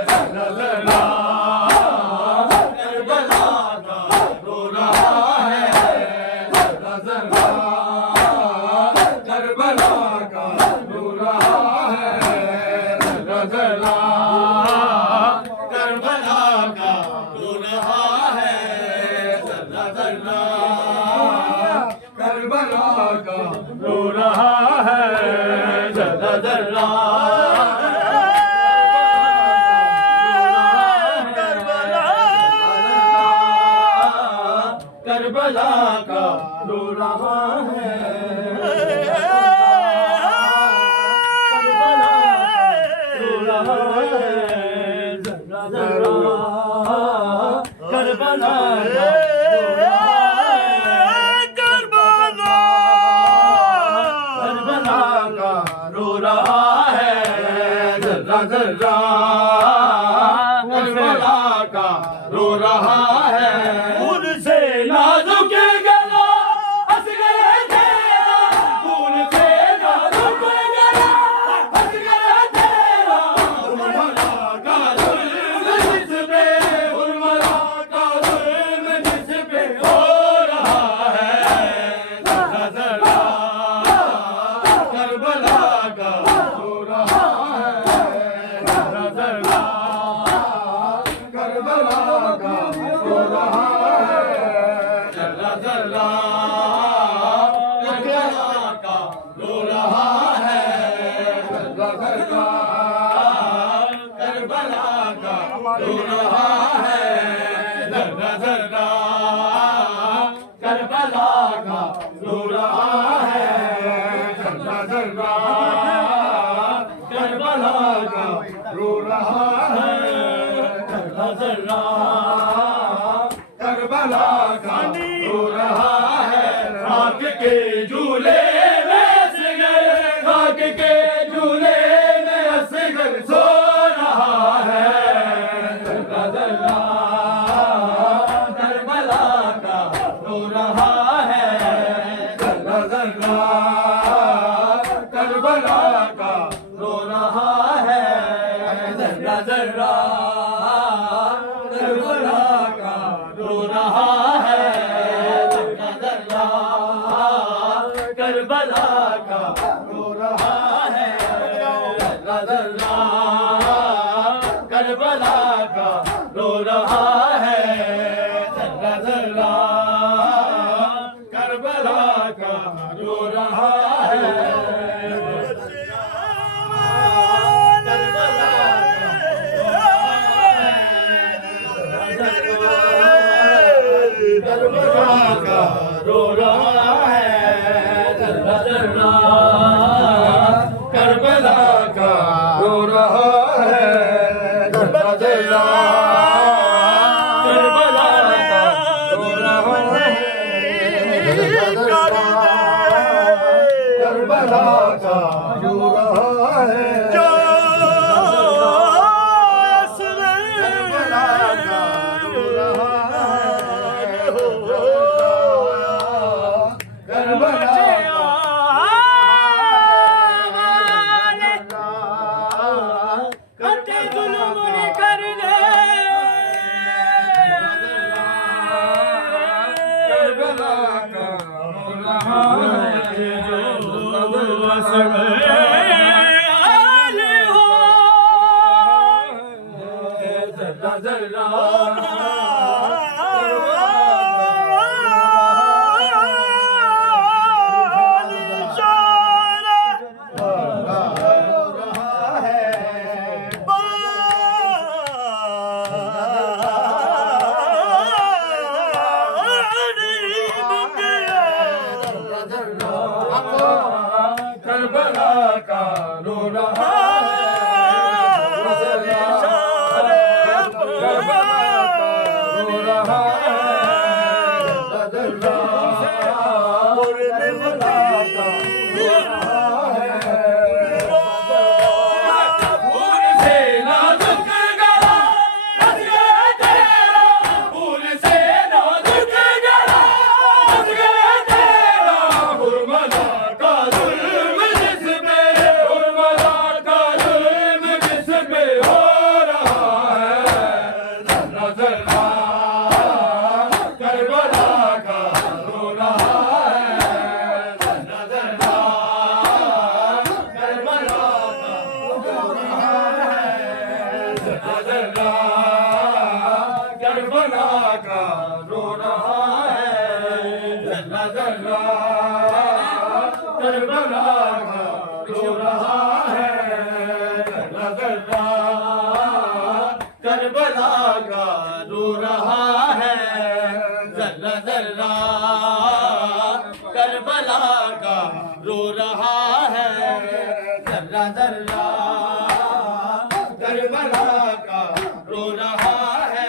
जर्रा जर्रा करबला का रो रहा है जर्रा जर्रा करबला का रो रहा है जर्रा जर्रा करबला का रो रहा है जर्रा जर्रा करबला का रो रहा है जर्रा जर्रा करबला का रो रहा है रो रहा है जर्रा जर्रा करबला का रो रहा है करबला का रो रहा है जर्रा जर्रा करबला का रो रहा है खून से नाजुक गला असगर तेरा खून से नाजुक गला असगर तेरा उर्मला का जुल्म जिस पे उर्मला का जुल्म जिस पे हो रहा है जर्रा जर्रा करबला का हो रहा है जर्रा जर्रा करबला का हो रहा है जर्रा जर्रा करबला का रो रहा है जर्रा जर्रा करबला का रो रहा है जर्रा जर्रा करबला का रो रहा है जर्रा जर्रा करबला का रो रहा है जर्रा जर्रा करबला का रो रहा है खाक के झूले में असगर खाक के झूले में असगर सो रहा है जर्रा जर्रा करबला का रो रहा है जर्रा जर्रा करबला का रो रहा है जर्रा जर्रा करबला का रो रहा है जर्रा जर्रा करबला का रो रहा है जर्रा जर्रा करबला का रो रहा है जर्रा जर्रा करबला का रो रहा है रो रहा है करबला का रो करबला का रो रहा करबला का रो रहा है जल्ला जल्ला करबला का रो रहा है जल्ला जल्ला करबला का रो रहा है जल्ला जल्ला करबला का रो रहा है जल्ला जल्ला करबला का रो रहा है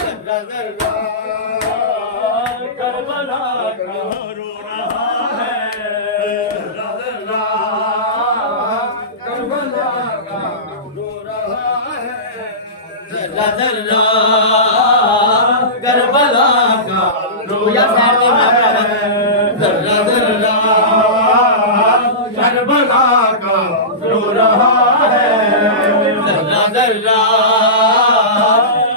जल्ला जल्ला करबला का रो रहा है जल्ला जल्ला करबला का रो रहा है जल्ला जल्ला करबला का रोया जल्ला जल्ला करबला का रो रहा है जल्ला जल्ला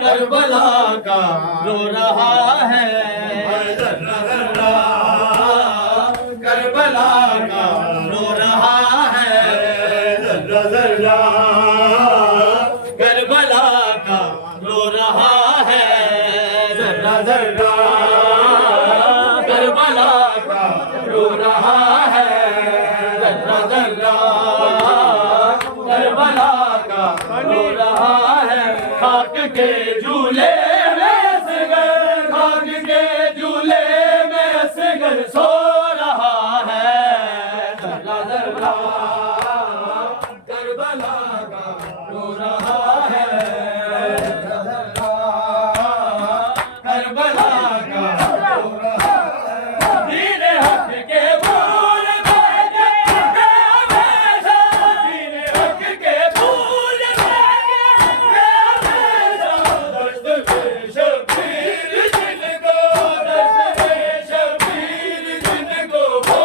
करबला का रो रहा है जल्ला जल्ला करबला का रो रहा है जल्ला जल्ला करबला का रो रहा है जल्ला जल्ला करबला का रो रहा है जल्ला जल्ला करबला का रो रहा है खाक के झूले में असगर खाक के झूले में असगर सो रहा है जल्ला जल्ला करबला का रो रहा है जल्ला जल्ला करबला का रो रहा है दीन हक के फूल महके हमेशा दीन हक के फूल महके हमेशा दस्त में शबीर जिनको दस्त में शबीर जिनको हो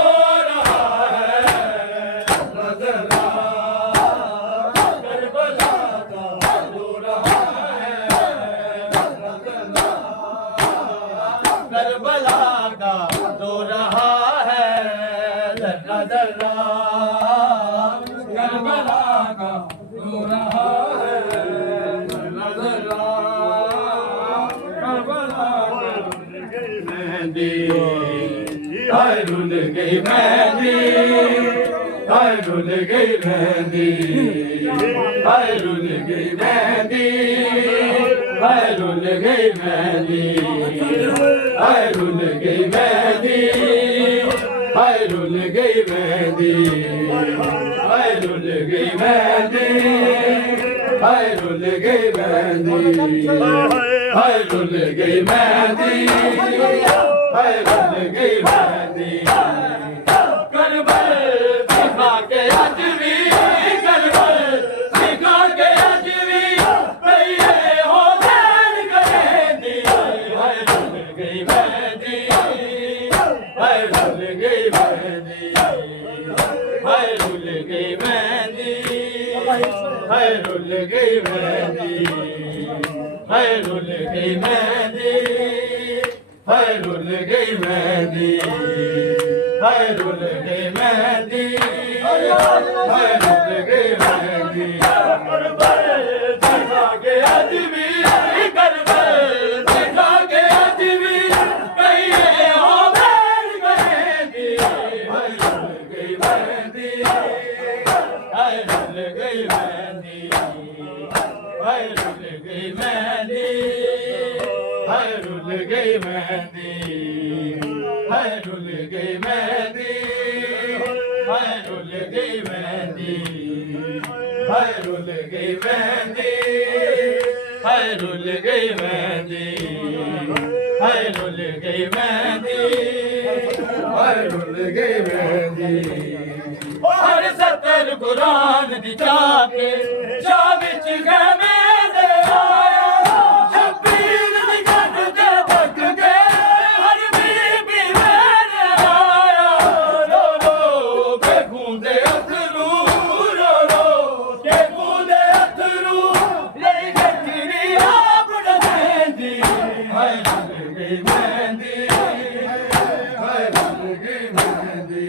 रहा है जल्ला जल्ला करबला का रो रहा है जल्ला जल्ला करबला का रो रहा है जल्ला जल्ला करबला का रो रहा है जल्ला जल्ला करबला का मेहंदी हाय रुल गई मेहंदी हाय रुल गई मेहंदी हाय रुल गई मेहंदी हाय रुल गई मेहंदी हाय रुल गई मेहंदी हाय रुल गई मेहंदी हाय रुल गई मेहंदी हाय रुल गई मेहंदी हाय रुल गई मेहंदी हाय रुल गई मेहंदी करबल दिखा के अजवी करबल दिखा के अजवी भैया हो ध्यान करेंदी हाय रुल गई मेहंदी हाय रुल गई मेहंदी हाय रुल गई मेहंदी हाय रुल गई मेहंदी हाय रुल गई मेहंदी हाय रुल गई मेहंदी ਹਾਏ ਰੁੱਲ ਗਈ ਮਹਿੰਦੀ ਹਾਏ ਰੁੱਲ ਗਈ ਮਹਿੰਦੀ ਕਰਬਲ ਦਿਖਾ ਕੇ ਅੱਜ ਵੀ ਕਰਬਲ ਦਿਖਾ ਕੇ ਅੱਜ ਵੀ ਕਹੀਏ ਹੋ ਬੈਠ ਗਏ ਹਾਏ ਰੁੱਲ ਗਈ ਮਹਿੰਦੀ ਹਾਏ ਰੁੱਲ ਗਈ ਮਹਿੰਦੀ ਹਾਏ ਰੁੱਲ ਗਈ ਮਹਿੰਦੀ ਹਾਏ ਰੁੱਲ ਗਈ ਮਹਿੰਦੀ ਹਾਏ ਰੁੱਲ ਗਈ ਮਹਿੰਦੀ ਹਾਏ ਰੁੱਲ ਗਈ ਮਹਿੰਦੀ ਹਾਏ ਰੁੱਲ ਗਈ ਮਹਿੰਦੀ ਹਾਏ ਰੁੱਲ ਗਈ ਮਹਿੰਦੀ ਹਾਏ ਰੁੱਲ ਗਈ ਮਹਿੰਦੀ ਹਾਏ ਰੁੱਲ ਗਈ ਮਹਿੰਦੀ ਹਰ ਸਤਰ ਕੁਰਾਨ ਦੀ ਚਾਹ ਕੇ ਚਾਹ ਵਿੱਚ ਗਮੇ ਦੇ ਆਇਆ ਸ਼ਬੀਰ ਦੀ ਗੱਡ ਤੇ ਤੱਕ ਕੇ ਹਰ ਬੀਬੀ ਮੇਰੇ ਆਇਆ ਰੋ ਰੋ ਕੇ ਖੂੰਦੇ ਅਥਰੂ ਰੋ ਰੋ ਕੇ ਖੂੰਦੇ ਅਥਰੂ ਲਈ ਗੱਡੀ ਆਪ ਡੰਦੀ ਹਾਏ ਰੁੱਲ ਗਈ ਮਹਿੰਦੀ ਹਾਏ ਰੁੱਲ ਗਈ ਮਹਿੰਦੀ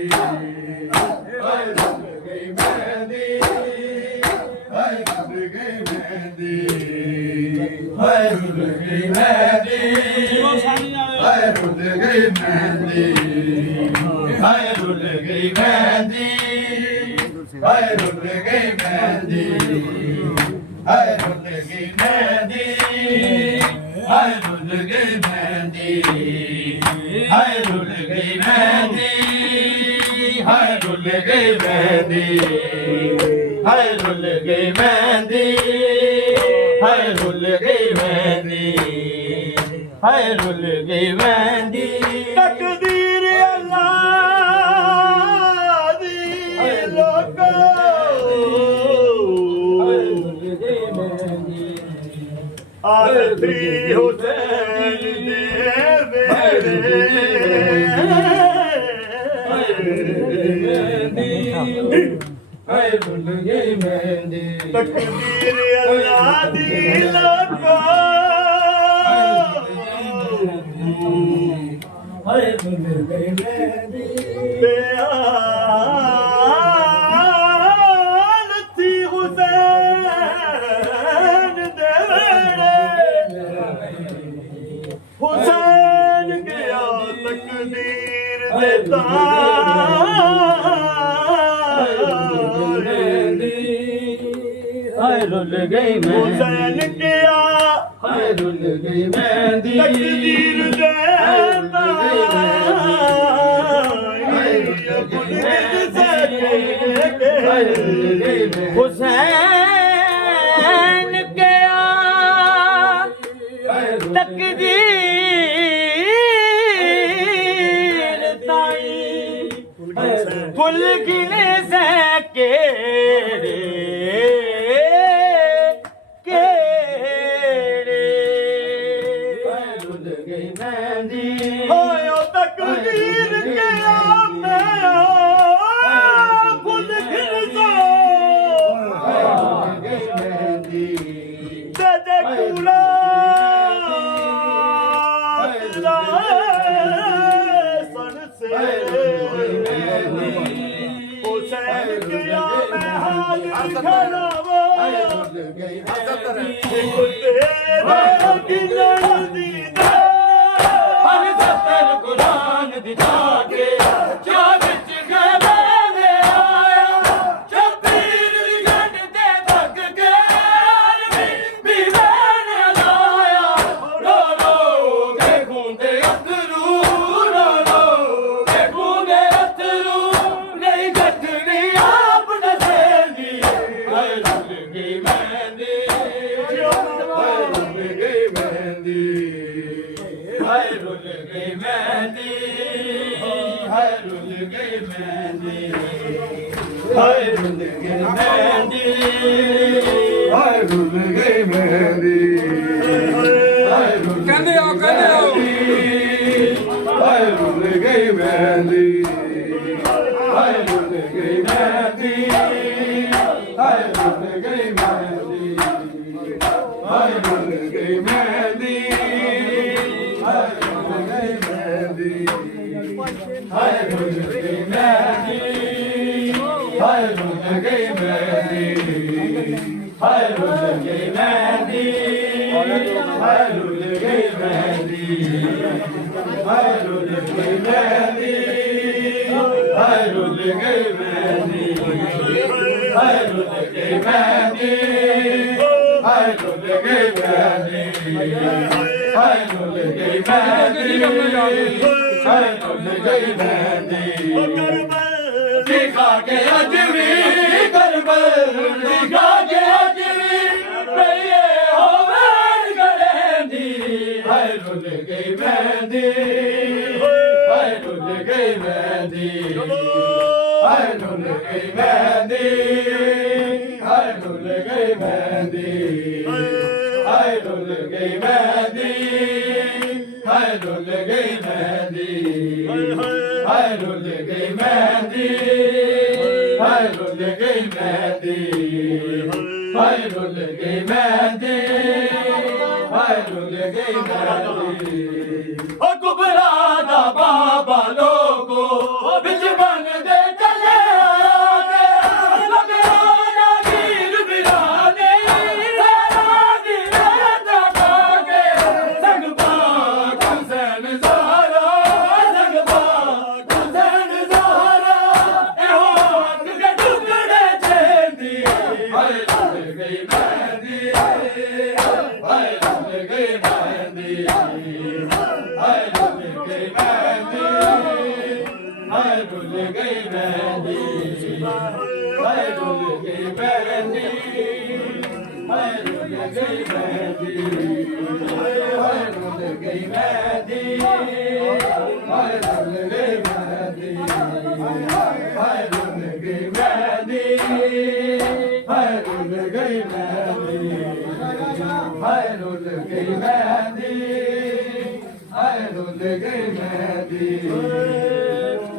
ਹਾਏ ਰੁੱਲ ਗਈ ਮਹਿੰਦੀ ਹਾਏ ਰੁੱਲ ਗਈ ਮਹਿੰਦੀ ਹਾਏ ਰੁੱਲ ਗਈ ਮਹਿੰਦੀ ਹਾਏ ਰੁੱਲ ਗਈ ਮਹਿੰਦੀ ਹਾਏ ਰੁੱਲ ਗਈ ਮਹਿੰਦੀ ਹਾਏ ਰੁੱਲ ਗਈ ਮਹਿੰਦੀ ਹਾਏ ਰੁੱਲ ਗਈ ਮਹਿੰਦੀ ਹਾਏ ਰੁੱਲ ਗਈ ਮਹਿੰਦੀ ਹਾਏ ਰੁੱਲ ਗਈ ਮਹਿੰਦੀ ਹਾਏ ਰੁੱਲ ਗਈ ਮਹਿੰਦੀ ਹਾਏ ਰੁੱਲ ਗਈ ਮਹਿੰਦੀ ਹਾਏ ਰੁੱਲ ਗਈ ਮਹਿੰਦੀ ਹਾਏ ਰੁੱਲ ਗਈ ਮਹਿੰਦੀ ਤਕਦੀਰ ਅੱਲਾ ਦੀ ਲੋਕੋ ਆਰਤੀ ਹੁਸੈਨ ਦੇ ਹਾਏ ਰੁੱਲ ਗਈ ਮਹਿੰਦੀ ਤਕਦੀਰ ਅੱਲਾ ਦੀ ਲੋਕੋ ਹਾਏ ਰੁੱਲ ਗਈ ਮਹਿੰਦੀ ਲੱਤੀ ਹੁਸੈਨ ਦੇ ਹੁਸੈਨ ਗਿਆ ਤਕਦੀਰ ਦੇ ਹਾਏ ਰੁੱਲ ਗਈ ਹੁਸੈਨ ਗਿਆ ਹਾਏ ਰੁੱਲ ਗਈ ਮਹਿੰਦੀ ਤਕਦੀਰ ਦੇ ਹੁਸੈਨ ਗਿਆ ਤਕਦੀਰ ਤਾਈ ਫੁੱਲ ਗਿਨੇ ਸੈ ਕਿਹੜੇ ਰੁੱਲ ਗਈ ਮਹਿੰਦੀ ਹੋਏ ਉਹ ਤਕਦੀਰ ਗਿਆ ਮੈਂ ਫੁੱਲ ਖਿਲਦਾ ਗਈ ਮਹਿੰਦੀ ਤੇ ਕੂਲਾ ਸਨ ਸੇ ਹੁਸੈਨ ਗਿਆ ਮੈਂ ਹਾਜ਼ਰ ਖੜਾਵਾ ਰੁੱਲ ਗਈ ਮਹਿੰਦੀ ਤੇਰੇ ਗਿਣਨ ਦੀ ਹਰ ਸਤਰ ਕੁਰਾਨ ਦੀ ਜਾ ਕੇ ਚਾਹ ਵਿੱਚ ਗਵੇ ਆਇਆ ਸ਼ਬੀਰ ਦੀ ਗੱਡ ਤੇ ਤੱਕ ਕੇ ਬੀਬੀ ਨੇ ਲਾਇਆ ਰੋ ਰੋ ਕੇ ਖੂੰਦੇ ਅਥਰੂ ਰੋ ਰੋ ਕੇ ਖੂੰਦੇ ਅਥਰੂ ਨਹੀਂ ਗੱਡੀ ਆਪ ਡਸੇਂਦੀ ਹਾਏ ਰੁੱਲ ਗਈ ਮਹਿੰਦੀ ਹਾਏ ਰੁੱਲ ਗਈ ਮਹਿੰਦੀ ਹਾਏ ਰੁੱਲ ਗਈ ਮਹਿੰਦੀ ਹਾਏ ਰੁੱਲ ਗਈ ਮਹਿੰਦੀ ਹਾਏ ਰੁੱਲ ਗਈ ਮਹਿੰਦੀ ਹਾਏ ਰੁੱਲ ਗਈ ਮਹਿੰਦੀ ਹਾਏ ਰੁੱਲ ਕਹਿੰਦੇ ਆਓ ਹਾਏ ਰੁੱਲ ਗਈ ਮਹਿੰਦੀ ਹਾਏ ਰੁੱਲ ਗਈ ਮਹਿੰਦੀ ਹਾਏ ਰੁੱਲ ਗਈ ਮਹਿੰਦੀ ਹਾਏ ਰੁੱਲ ਗਈ ਮਹਿੰਦੀ ਹਾਏ ਰੁੱਲ ਗਈ ਮਹਿੰਦੀ ਹਾਏ ਰੁੱਲ ਗਈ ਰੁੱਲ ਗਈ ਮਹਿੰਦੀ ਹਾਏ ਰੁੱਲ ਗਈ ਮਹਿੰਦੀ ਹਾਏ ਰੁੱਲ ਗਈ ਮਹਿੰਦੀ ਹਾਏ ਰੁੱਲ ਗਈ ਮਹਿੰਦੀ ਹਾਏ ਰੁੱਲ ਗਈ ਮਹਿੰਦੀ ਹਾਏ ਰੁੱਲ ਗਈ ਮਹਿੰਦੀ ਹਾਏ ਰੁੱਲ ਗਈ ਮਹਿੰਦੀ ਹਾਏ ਰੁੱਲ ਗਈ ਮਹਿੰਦੀ ਦਿਖਾ ਕੇ ਅੱਜ ਵੀ ਕਰਬਲ ਦਿਖਾ ਕੇ ਅੱਜ ਵੀ ਪਈਏ ਹੋਵੇ ਗਲੇਂਦੀ ਹਾਏ ਰੁੱਲ ਗਈ ਮਹਿੰਦੀ ਹਾਏ ਰੁੱਲ ਗਈ ਮਹਿੰਦੀ ਹਾਏ ਰੁੱਲ ਗਈ ਮਹਿੰਦੀ ਹਾਏ ਰੁੱਲ ਗਈ ਮਹਿੰਦੀ ਹਾਏ ਰੁੱਲ ਗਈ ਮਹਿੰਦੀ ਹਾਏ ਰੁੱਲ ਗਈ ਮਹਿੰਦੀ ਹਾਏ ਰੁੱਲ ਗਈ ਮਹਿੰਦੀ ਹਾਏ ਰੁੱਲ ਗਈ ਮਹਿੰਦੀ ਹਾਏ ਰੁੱਲ ਗਈ ਮਹਿੰਦੀ ਹਾਏ ਰੁੱਲ ਗਈ ਮਹਿੰਦੀ ਓ ਕੁਬਰਾ ਦਾ ਬਾਬਾ ਲੋਕੋ ਵਿੱਚ ਬਣਦੇ ਚੱਲੇ ਆਗੇ ਲਗਾਇਆ ਵੀਰ ਬਿਰਾਨੇ ਸਾਰਾ ਦੀ ਰਾਤ ਕਾਗੇ ਸੰਗ ਬਾਗ ਹੁਸੈਨ ਜ਼ਾਰਾ ਸੰਗ ਬਾਗ ਹੁਸੈਨ ਜ਼ਾਰਾ ਇਹੋ ਅੱਗ ਦੇ ਟੁਕੜੇ ਚੇਂਦੀ ਹਾਏ ਰੁੱਲ ਗਈ ਮਹਿੰਦੀ ਹਾਏ ਰੁੱਲ ਗਈ ਮਹਿੰਦੀ ਹਾਏ ਰੁੱਲ ਗਈ ਮਹਿੰਦੀ ਹਾਏ ਰੁੱਲ ਗਈ ਮਹਿੰਦੀ ਹਾਏ ਰੁੱਲ ਗਈ ਮਹਿੰਦੀ ਹਾਏ ਰੁੱਲ ਗਈ ਮਹਿੰਦੀ ਹਾਏ ਰੁੱਲ ਗਈ ਮਹਿੰਦੀ ਹਾਏ ਰੁੱਲ ਗਈ ਮਹਿੰਦੀ ਹਾਏ ਰੁੱਲ ਗਈ ਮਹਿੰਦੀ ਹਾਏ ਰੁੱਲ ਗਈ ਮਹਿੰਦੀ ਹਾਏ ਰੁੱਲ ਗਈ ਮਹਿੰਦੀ ਹਾਏ ਰੁੱਲ ਗਈ ਮਹਿੰਦੀ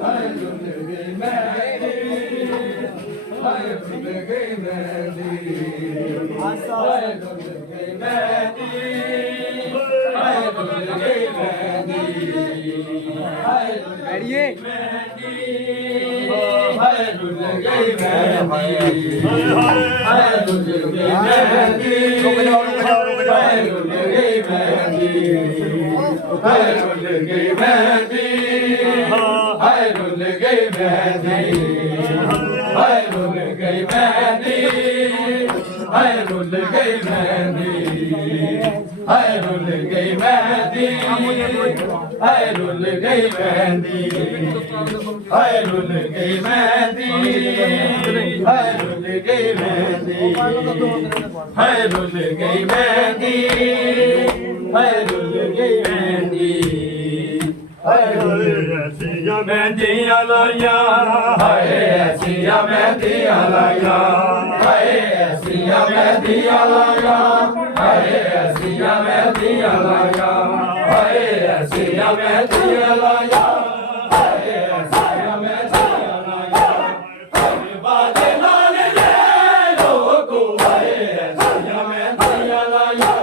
ਹਾਏ ਰੁੱਲ ਗਈ ਮਹਿੰਦੀ ਹਾਏ ਰੁੱਲ ਗਈ ਮਹਿੰਦੀ ਹਾਏ ਰੁੱਲ ਗਈ ਮਹਿੰਦੀ ਹਾਏ ਰੁੱਲ ਗਈ ਮਹਿੰਦੀ ਹਾਏ ਐੜੀਏ ਹਾਏ ਰੁੱਲ ਗਈ ਮਹਿੰਦੀ ਹਾਏ ਰੁੱਲ ਗਈ ਮਹਿੰਦੀ ਹਾਏ ਰੁੱਲ ਗਈ ਮਹਿੰਦੀ ਹਾਏ ਰੁੱਲ ਗਈ ਮਹਿੰਦੀ ਹਾਏ ਰੁੱਲ ਗਈ ਮਹਿੰਦੀ ਹਾਏ ਰੁੱਲ ਗਈ ਮਹਿੰਦੀ ਹਾਏ ਰੁੱਲ ਗਈ ਮਹਿੰਦੀ ਹਾਏ ਰੁੱਲ ਗਈ ਮਹਿੰਦੀ ਹਾਏ ਰੁੱਲ ਗਈ ਮਹਿੰਦੀ ਹਾਏ ਰੁੱਲ ਗਈ ਮਹਿੰਦੀ ਹਾਏ ਰੁੱਲ ਗਈ ਮਹਿੰਦੀ ਹਾਏ ਰੁੱਲ ਗਈ ਮਹਿੰਦੀ ਹਾਏ ਰੁੱਲ ਗਈ ਮਹਿੰਦੀ ਹਾਏ ਐਸੀਆਂ ਮਹਿੰਦੀਆਂ ਲਾਈਆਂ ਹਾਏ ਐਸੀਆਂ ਮਹਿੰਦੀਆਂ ਲਾਈਆਂ ਹਾਏ ਐਸੀਆਂ ਮਹਿੰਦੀਆਂ ਲਾਈਆਂ ਹਾਏ ਐਸੀਆਂ ਮਹਿੰਦੀਆਂ ਲਾਈਆਂ ਹਾਏ ਐਸੀਆਂ ਮਹਿੰਦੀਆਂ ਲਾਈਆਂ ਹਾਏ ਐਸੀਆਂ ਮਹਿੰਦੀਆਂ ਲਾਈਆਂ ਹਾਏ ਬਾਜੇ ਨਾਲ ਜੇ ਲੋਕੋ ਹਾਏ ਐਸੀਆਂ ਮਹਿੰਦੀਆਂ ਲਾਈਆਂ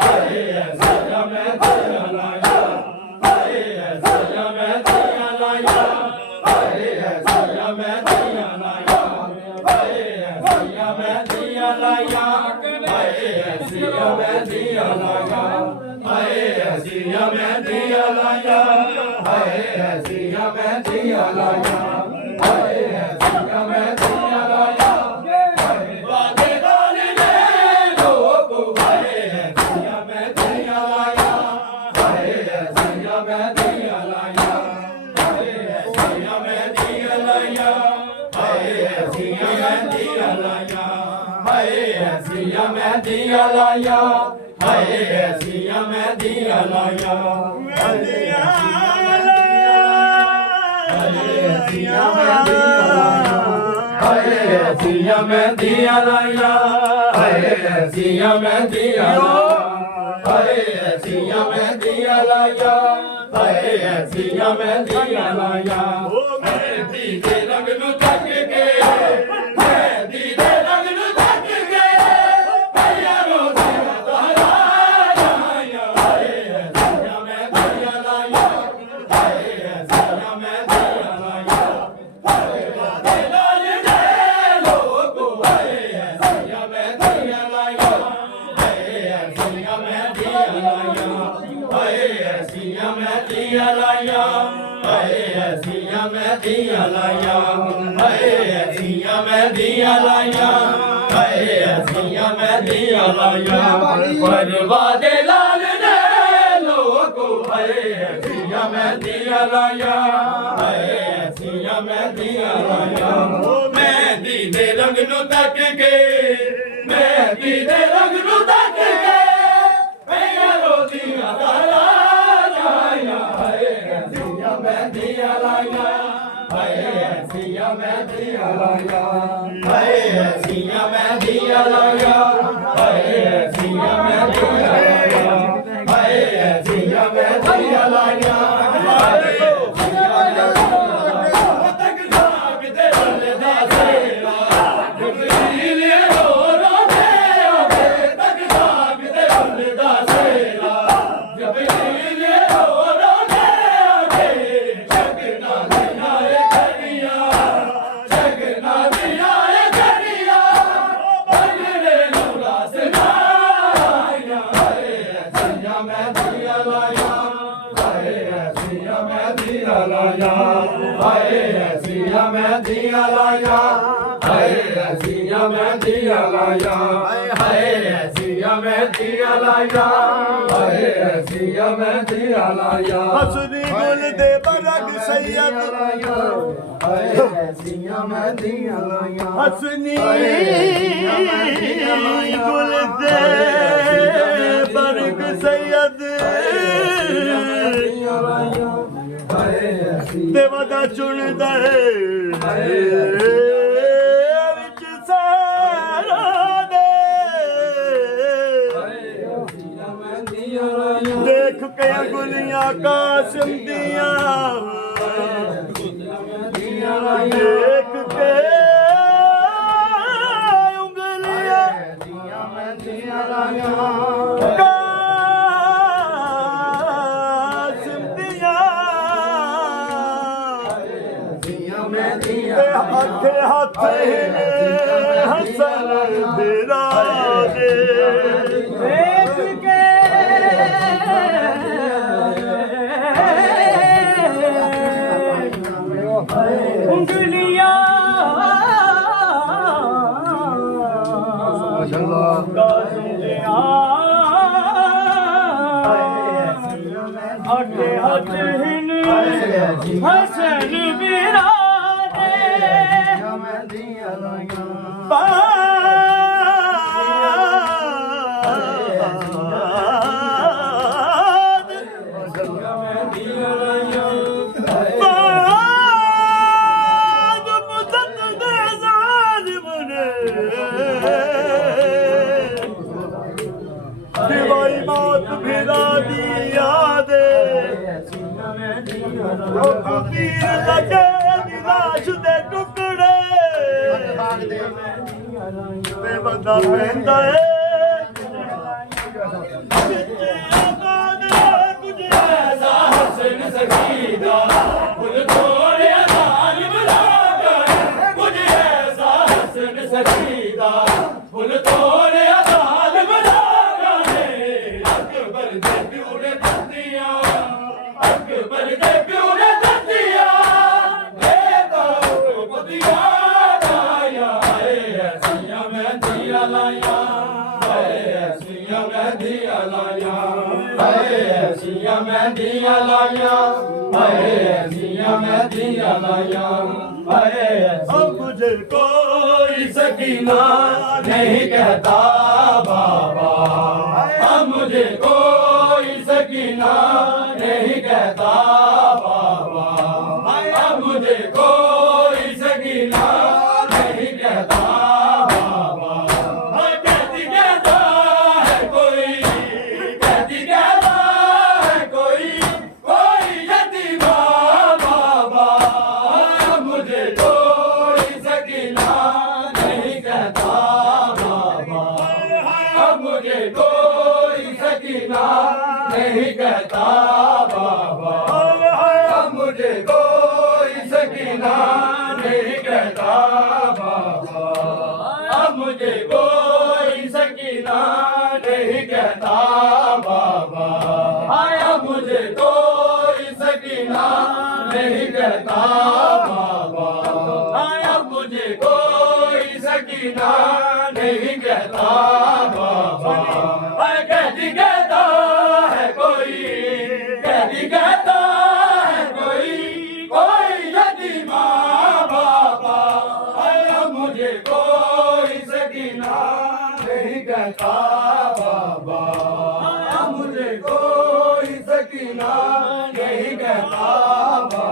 ਹਾਏ ਐਸੀਆਂ ਮਹਿੰਦੀਆਂ ਲਾਈਆਂ ਹਾਏ ਐਸੀਆਂ ਮਹਿੰਦੀਆਂ ਲਾਈਆਂ ਹਾਏ ਐਸੀਆਂ ਮਹਿੰਦੀਆਂ ਲਾਈਆਂ ਹਾਏ ਐਸੀਆਂ ਮਹਿੰਦੀਆਂ ਲਾਈਆਂ ਹਾਏ ਐਸੀਆਂ ਮਹਿੰਦੀਆਂ ਲਾਈਆਂ ਹਾਏ ਐਸੀਆਂ ਮਹਿੰਦੀਆਂ ਲਾਈਆਂ ਹਾਏ ਐਸੀਆਂ ਮਹਿੰਦੀਆਂ ਲਾਈਆਂ ਹਾਏ ਐਸੀਆਂ ਮਹਿੰਦੀਆਂ ਲਾਈਆਂ ਹਾਏ ਬਾਗੇ ਨਾਲ ਜੇ ਲੋਕੋ ਹਾਏ ਐਸੀਆਂ ਮਹਿੰਦੀਆਂ ਲਾਈਆਂ ਹਾਏ ਐਸੀਆਂ ਮਹਿੰਦੀਆਂ ਲਾਈਆਂ ਹਾਏ ਐਸੀਆਂ ਮਹਿੰਦੀਆਂ ਲਾਈਆਂ ਹਾਏ ਐਸੀਆਂ ਮਹਿੰਦੀਆਂ ਲਾਈਆਂ ਹਾਏ ਐਸੀਆਂ ਮਹਿੰਦੀਆਂ ਲਾਈਆਂ ਹਾਏ ਐਸੀਆਂ ਮਹਿੰਦੀਆਂ ਲਾਈਆਂ ਮਹਿੰਦੀਆਂ ਹਾਏ ਐਸੀਆਂ ਮਹਿੰਦੀਆਂ ਲਾਈਆਂ ਹਾਏ ਐਸੀਆਂ ਮਹਿੰਦੀਆਂ ਲਾਈਆਂ ਹਾਏ ਐਸੀਆਂ ਮਹਿੰਦੀਆਂ ਲਾਈਆਂ ਹਾਏ ਐਸੀਆਂ ਮਹਿੰਦੀਆਂ ਲਾਈਆਂ ਮਹਿੰਦੀ ਦੇ ਰੰਗ ਨੂੰ ਤੱਕ ਕੇ ਮਹਿੰਦੀ ਦੇ ਰੰਗ ਨੂੰ ਤੱਕ ਕੇ ਭਈਆ ਰੋਜ਼ੀ ਤਾਰਾ ਲਾਈਆਂ ਹਾਏ ਐਸੀਆਂ ਮਹਿੰਦੀਆਂ ਲਾਈਆਂ ਹਾਏ ਐਸੀਆਂ ਮਹਿੰਦੀਆਂ ਲਾਈਆਂ ਹਾਏ ਬਾਦੇ ਨਾਲ ਜੇ ਲੋਕੋ ਹਾਏ ਐਸੀਆਂ ਮਹਿੰਦੀਆਂ ਲਾਈਆਂ ਮਹਿੰਦੀਆਂ ਲਾਈਆਂ ਹਾਏ ਐਸੀਆਂ ਮਹਿੰਦੀਆਂ ਲਾਈਆਂ ਹਾਏ ਐਸੀਆਂ ਮਹਿੰਦੀਆਂ ਲਾਈਆਂ ਹਾਏ ਐਸੀਆਂ ਮਹਿੰਦੀਆਂ ਲਾਈਆਂ ਪਰਵਾਦੇ ਲਾਲ ਨੇ ਲੋਕੋ ਹਾਏ ਐਸੀਆਂ ਮਹਿੰਦੀਆਂ ਲਾਈਆਂ ਹਾਏ ਐਸੀਆਂ ਮਹਿੰਦੀਆਂ ਲਾਈਆਂ ਮਹਿੰਦੀ ਦੇ ਰੰਗ ਨੂੰ ਤੱਕ ਕੇ ਮਹਿੰਦੀ ਦੇ ਰੰਗ ਨੂੰ ਤੱਕ ਕੇ ਪਈਆਂ ਰੋਦੀਆਂ ਦਾਲਾਂ ਲਾਈਆਂ ਹਾਏ ਐਸੀਆਂ ਮਹਿੰਦੀਆਂ ਲਾਈਆਂ ਹਾਏ ਐਸੀਆਂ ਮਹਿੰਦੀਆਂ ਲਾਈਆਂ ਹਾਏ ਐਸੀਆਂ ਮਹਿੰਦੀਆਂ ਲਾਈਆਂ ਹਾਏ ਐਸੀਆਂ ਮਹਿੰਦੀਆਂ ਲਾਈਆਂ ਹਾਏ ਐਸੀਆਂ ਮਹਿੰਦੀਆਂ ਲਾਈਆਂ ਹਾਏ ਐਸੀਆਂ ਮਹਿੰਦੀਆਂ ਲਾਈਆਂ ਹਾਏ ਐਸੀਆਂ ਮਹਿੰਦੀਆਂ ਲਾਈਆਂ ਹਾਏ ਐਸੀਆਂ ਮਹਿੰਦੀਆਂ ਲਾਈਆਂ ਹਾਏ ਐਸੀਆਂ ਮਹਿੰਦੀਆਂ ਲਾਈਆਂ ਹਸਨੀ ਗੁਲ ਦੇ ਬਰਗ ਸੈਯਦ ਹਾਏ ਐਸੀਆਂ ਮਹਿੰਦੀਆਂ ਲਾਈਆਂ ਹਸਨੀ ਗੁਲ ਦੇ ਬਰਗ ਸੈਯਦ ਦੇਵਾ ਦਾ ਚੁਣਦਾ ਹੈ ਵਿੱਚ ਸਾਰਾ ਦੇ ਦੇਖ ਕੇ ਗੁਲੀਆਂ ਕਾਸਿਮ ਦੀਆਂ ਦੇਖ ਕੇ ਉਂਗਲੀਆਂ ਅੱਗੇ ਹੱਥ ਹਸਨ ਤੇਰਾ ਦੇ ਦੇਖ ਕੇ ਉਂਗਲੀਆਂ ਅੱਗੇ ਹੱਥ ਹਸਨ ਵੀਰਾ दिवाई मौत फिरा दिया दे तीर लगे लाश दे टुकड़े ते बंदा पहनदा है ਕੁਝ ਐਸਾ ਹਸਨ ਸਖੀਦਾ ਫੁੱਲ ਤੋੜਿਆ ਜ਼ਾਲਿਮ ਲਾਗਾ ਕੁਝ ਐਸਾ ਹਸਨ ਸਖੀਦਾ ਫੁੱਲ ਤੋੜਿਆ ਜ਼ਾਲਿਮ ਲਾਗਾ ਨੇ ਅਕਬਰ ਦੇ ਪਿਓ ਨੇ ਦਿੱਤੀਆਂ ਅਕਬਰ ਦੇ ਪਿਓ ਨੇ ਦਿੱਤੀਆਂ ਬੇਦਾ ਪਤੀਆਂ ਲਾਇਆ ਏ ਐਸੀਆਂ ਮਹਿੰਦੀਆਂ ਲਾਈਆਂ ਏ ਐਸੀਆਂ ਮਹਿੰਦੀਆਂ ਲਾਈਆਂ ਹਾਏ ਐਸੀਆਂ ਮਹਿੰਦੀਆਂ ਲਾਈਆਂ ਹਾਏ ਐਸੀਆਂ ਮਹਿੰਦੀਆਂ ਲਾਈਆਂ ਹਾਏ अब मुझे कोई सकीना नहीं कहता बाबा अब मुझे कोई सकीना नहीं कहता बाबा अब मुझे कोई सकीना नहीं कहता बाबा कहती कहता है कोई कहती कहता है कोई यतीमा बाबा मुझे कोई सकीना नहीं कहता बाबा अब मुझे कोई सकीना नहीं कहता बाबा अब मुझे कोई सकीना नहीं कहता बाबा अब मुझे कोई सकीना नहीं कहता बाबा अब मुझे कोई नहीं कहता बाबा अब मुझे कोई सकीना नहीं कहता बाबा कैदी कहता है कोई कैदी कहता है कोई यतीमा बाबा अब मुझे कोई सकीना नहीं कहता बाबा अब मुझे कोई सकीना नहीं कहता बाबा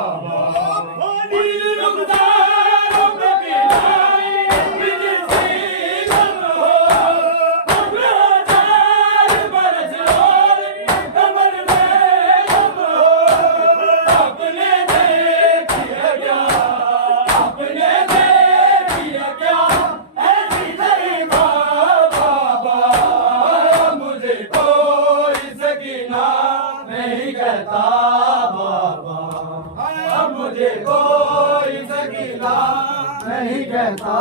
नहीं कहता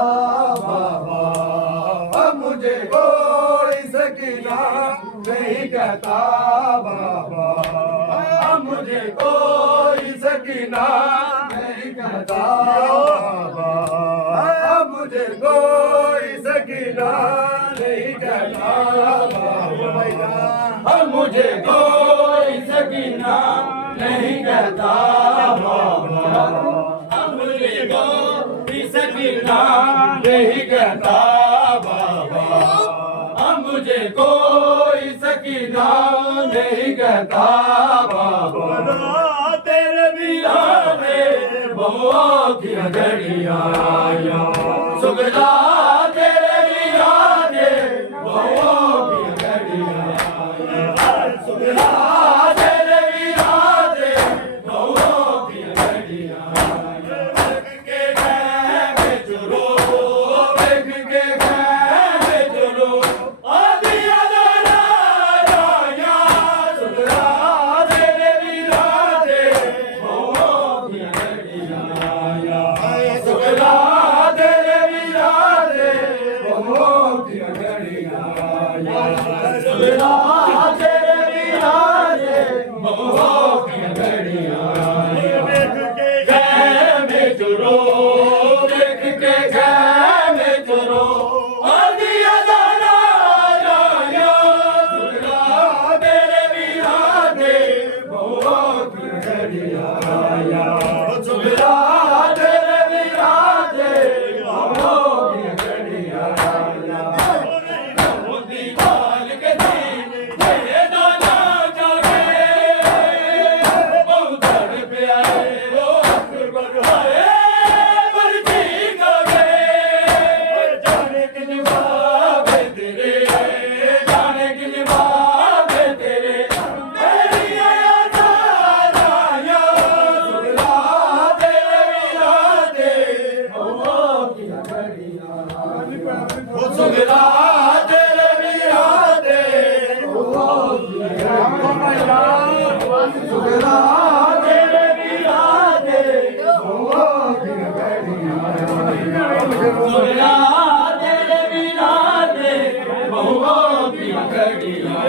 बाबा अब मुझे कोई सकीना नहीं कहता बाबा अब मुझे कोई सकीना नहीं कहता बाबा अब मुझे कोई सकीना नहीं कहता बाबा अब मुझे कोई सकीना नहीं कहता बाबा अब मुझे कोई सकीना नहीं कहता बाबा अब मुझे कोई सकीना नहीं कहता बाबा अब मुझे कोई सकीना नहीं कहता बाबा तेरे बिना में बहुओं की घड़ियां सुगला तेरे बिना में बहुओं की घड़ियां सुगला तेरे बिना में बहुओं की घड़ियां देख के गए चुरो देख के गए चुरो आदि अदारा राया सुगला तेरे बिना में बहुओं की घड़ियां सुगला तेरे बिना में बहुओं की घड़ियां सुगला तेरे बिना में बहुओं की घड़ियां देख के गए में चुरो देख के गए में चुरो आदि अदारा राया सुगला तेरे बिना में बहुओं की घड़ियां सुगला तेरे बिना में बहुओं की घड़ियां दीवाल के दिन मेरे दाना जागे बहुत धड़ पे आए वो बढ़ाए मर्जी गागे जाने की निभाव तेरे जाने की निभाव तेरे मेरी आया राया सुगला तेरे बिना दे बहुओं की घड़ियां सुगला तेरे बिना दे बहुओं की घड़ियां सुगला तेरे बिना दे बहुओं की घड़ियां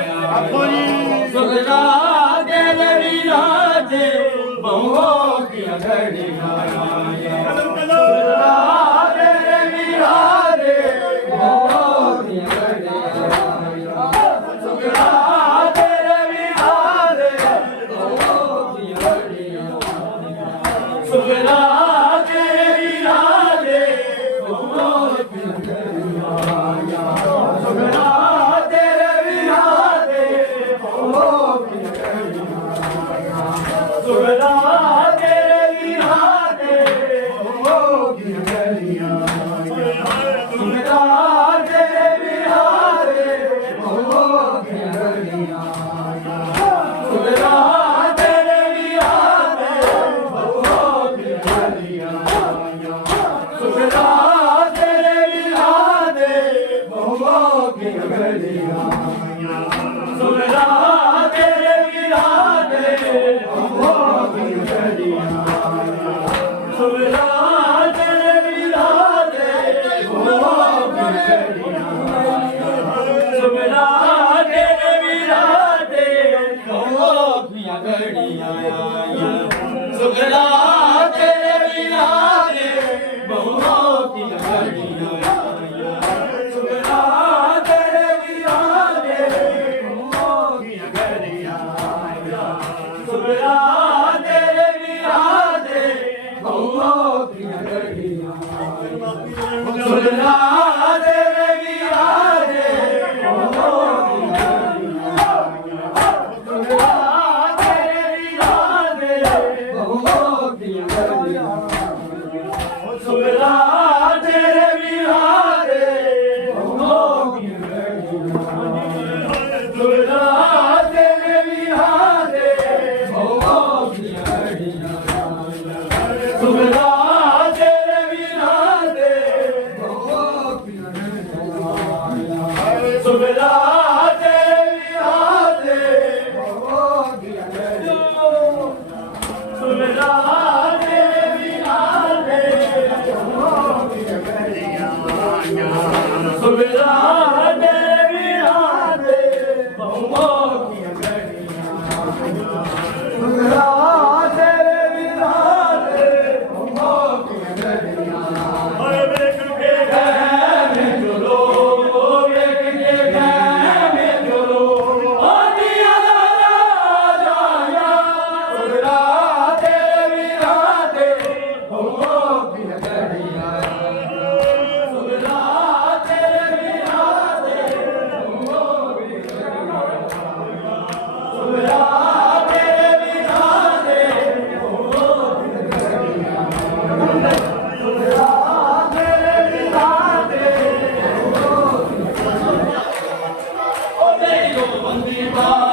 सुगला तेरे बिना दे बहुओं की घड़ियां सुगला तेरे बिना दे बहुओं की घड़ियां सुगला तेरे बिना दे बहुओं की घड़ियां सुगला तेरे बिना दे बहुओं की घड़ियां सुगला तेरे बिना दे बहुओं की घड़ियां सुगला तेरे बिना दे बहुओं की घड़ियां सुगला तेरे बिना दे बहुओं की घड़ियां सुगला तेरे बिना दे बहुओं की घड़ियां सुगला तेरे बिना दे बहुओं की घड़ियां सुगला तेरे बिना दे बहुओं की घड़ियां सुगला तेरे बिना दे बहुओं की घड़ियां सुगला तेरे बिना दे बहुओं की घड़ियां सुगला तेरे बिना दे बहुओं की घड़ियां सुगला ਸੁਲਰਾ ਤੇਰੇ ਵੀਰਾਂ ਦੇ ਸੁਲਰਾ ਤੇਰੇ ਵੀਰਾਂ ਦੇ ਬਹੁਤ ਦੀਆਂ ਗਰਦੀਆਂ ਸੁਲਰਾ ਤੇਰੇ ਵੀਰਾਂ ਦੇ ਬਹੁਤ ਦੀਆਂ ਗਰਦੀਆਂ ਸੁਲਰਾ ਤੇਰੇ ਵੀਰਾਂ ਦੇ ਬਹੁਤ ਦੀਆਂ ਗਰਦੀਆਂ ਸੁਲਰਾ ਤੇਰੇ ਵੀਰਾਂ ਦੇ ਬਹੁਤ ਦੀਆਂ ਗਰਦੀਆਂ ਸੁਲਰਾ ਤੇਰੇ ਵੀਰਾਂ ਦੇ ਬਹੁਤ ਦੀਆਂ ਗਰਦੀਆਂ ਸੁਲਰਾ ਤੇਰੇ ਵੀਰਾਂ ਦੇ ਬਹੁਤ ਦੀਆਂ ਗਰਦੀਆਂ ਸੁਲਰਾ ਤੇਰੇ ਵੀਰਾਂ ਦੇ ਬਹੁਤ ਦੀਆਂ ਗਰਦੀਆਂ ਸੁਲਰਾ ਤੇਰੇ ਵੀਰਾਂ ਦੇ ਬਹੁਤ ਦੀਆਂ ਗਰਦੀਆਂ ਓਏ ਵੇਖ ਕੇ ਮੈਂ ਚਲੋ ਵੇਖ ਕੇ ਮੈਂ ਚਲੋ ਆਂਦੀਆਂ ਦਾ ਰਾਜਾ ਸੁਲਰਾ ਤੇਰੇ ਵੀਰਾਂ ਦੇ ਬਹੁਤ ਦੀਆਂ ਗਰਦੀਆਂ ਸੁਲਰਾ ਤੇਰੇ ਵੀਰਾਂ ਦੇ ਬਹੁਤ ਦੀਆਂ ਗਰਦੀਆਂ ਸੁਲਰਾ ਤੇਰੇ ਵੀਰਾਂ ਦੇ ਬਹੁਤ ਦੀਆਂ ਗਰਦੀਆਂ ਸੁਲਰਾ ਤੇਰੇ ਵੀਰਾਂ ਦੇ ਉਹ ਨਹੀਂ ਬੰਦੀ ਬਾ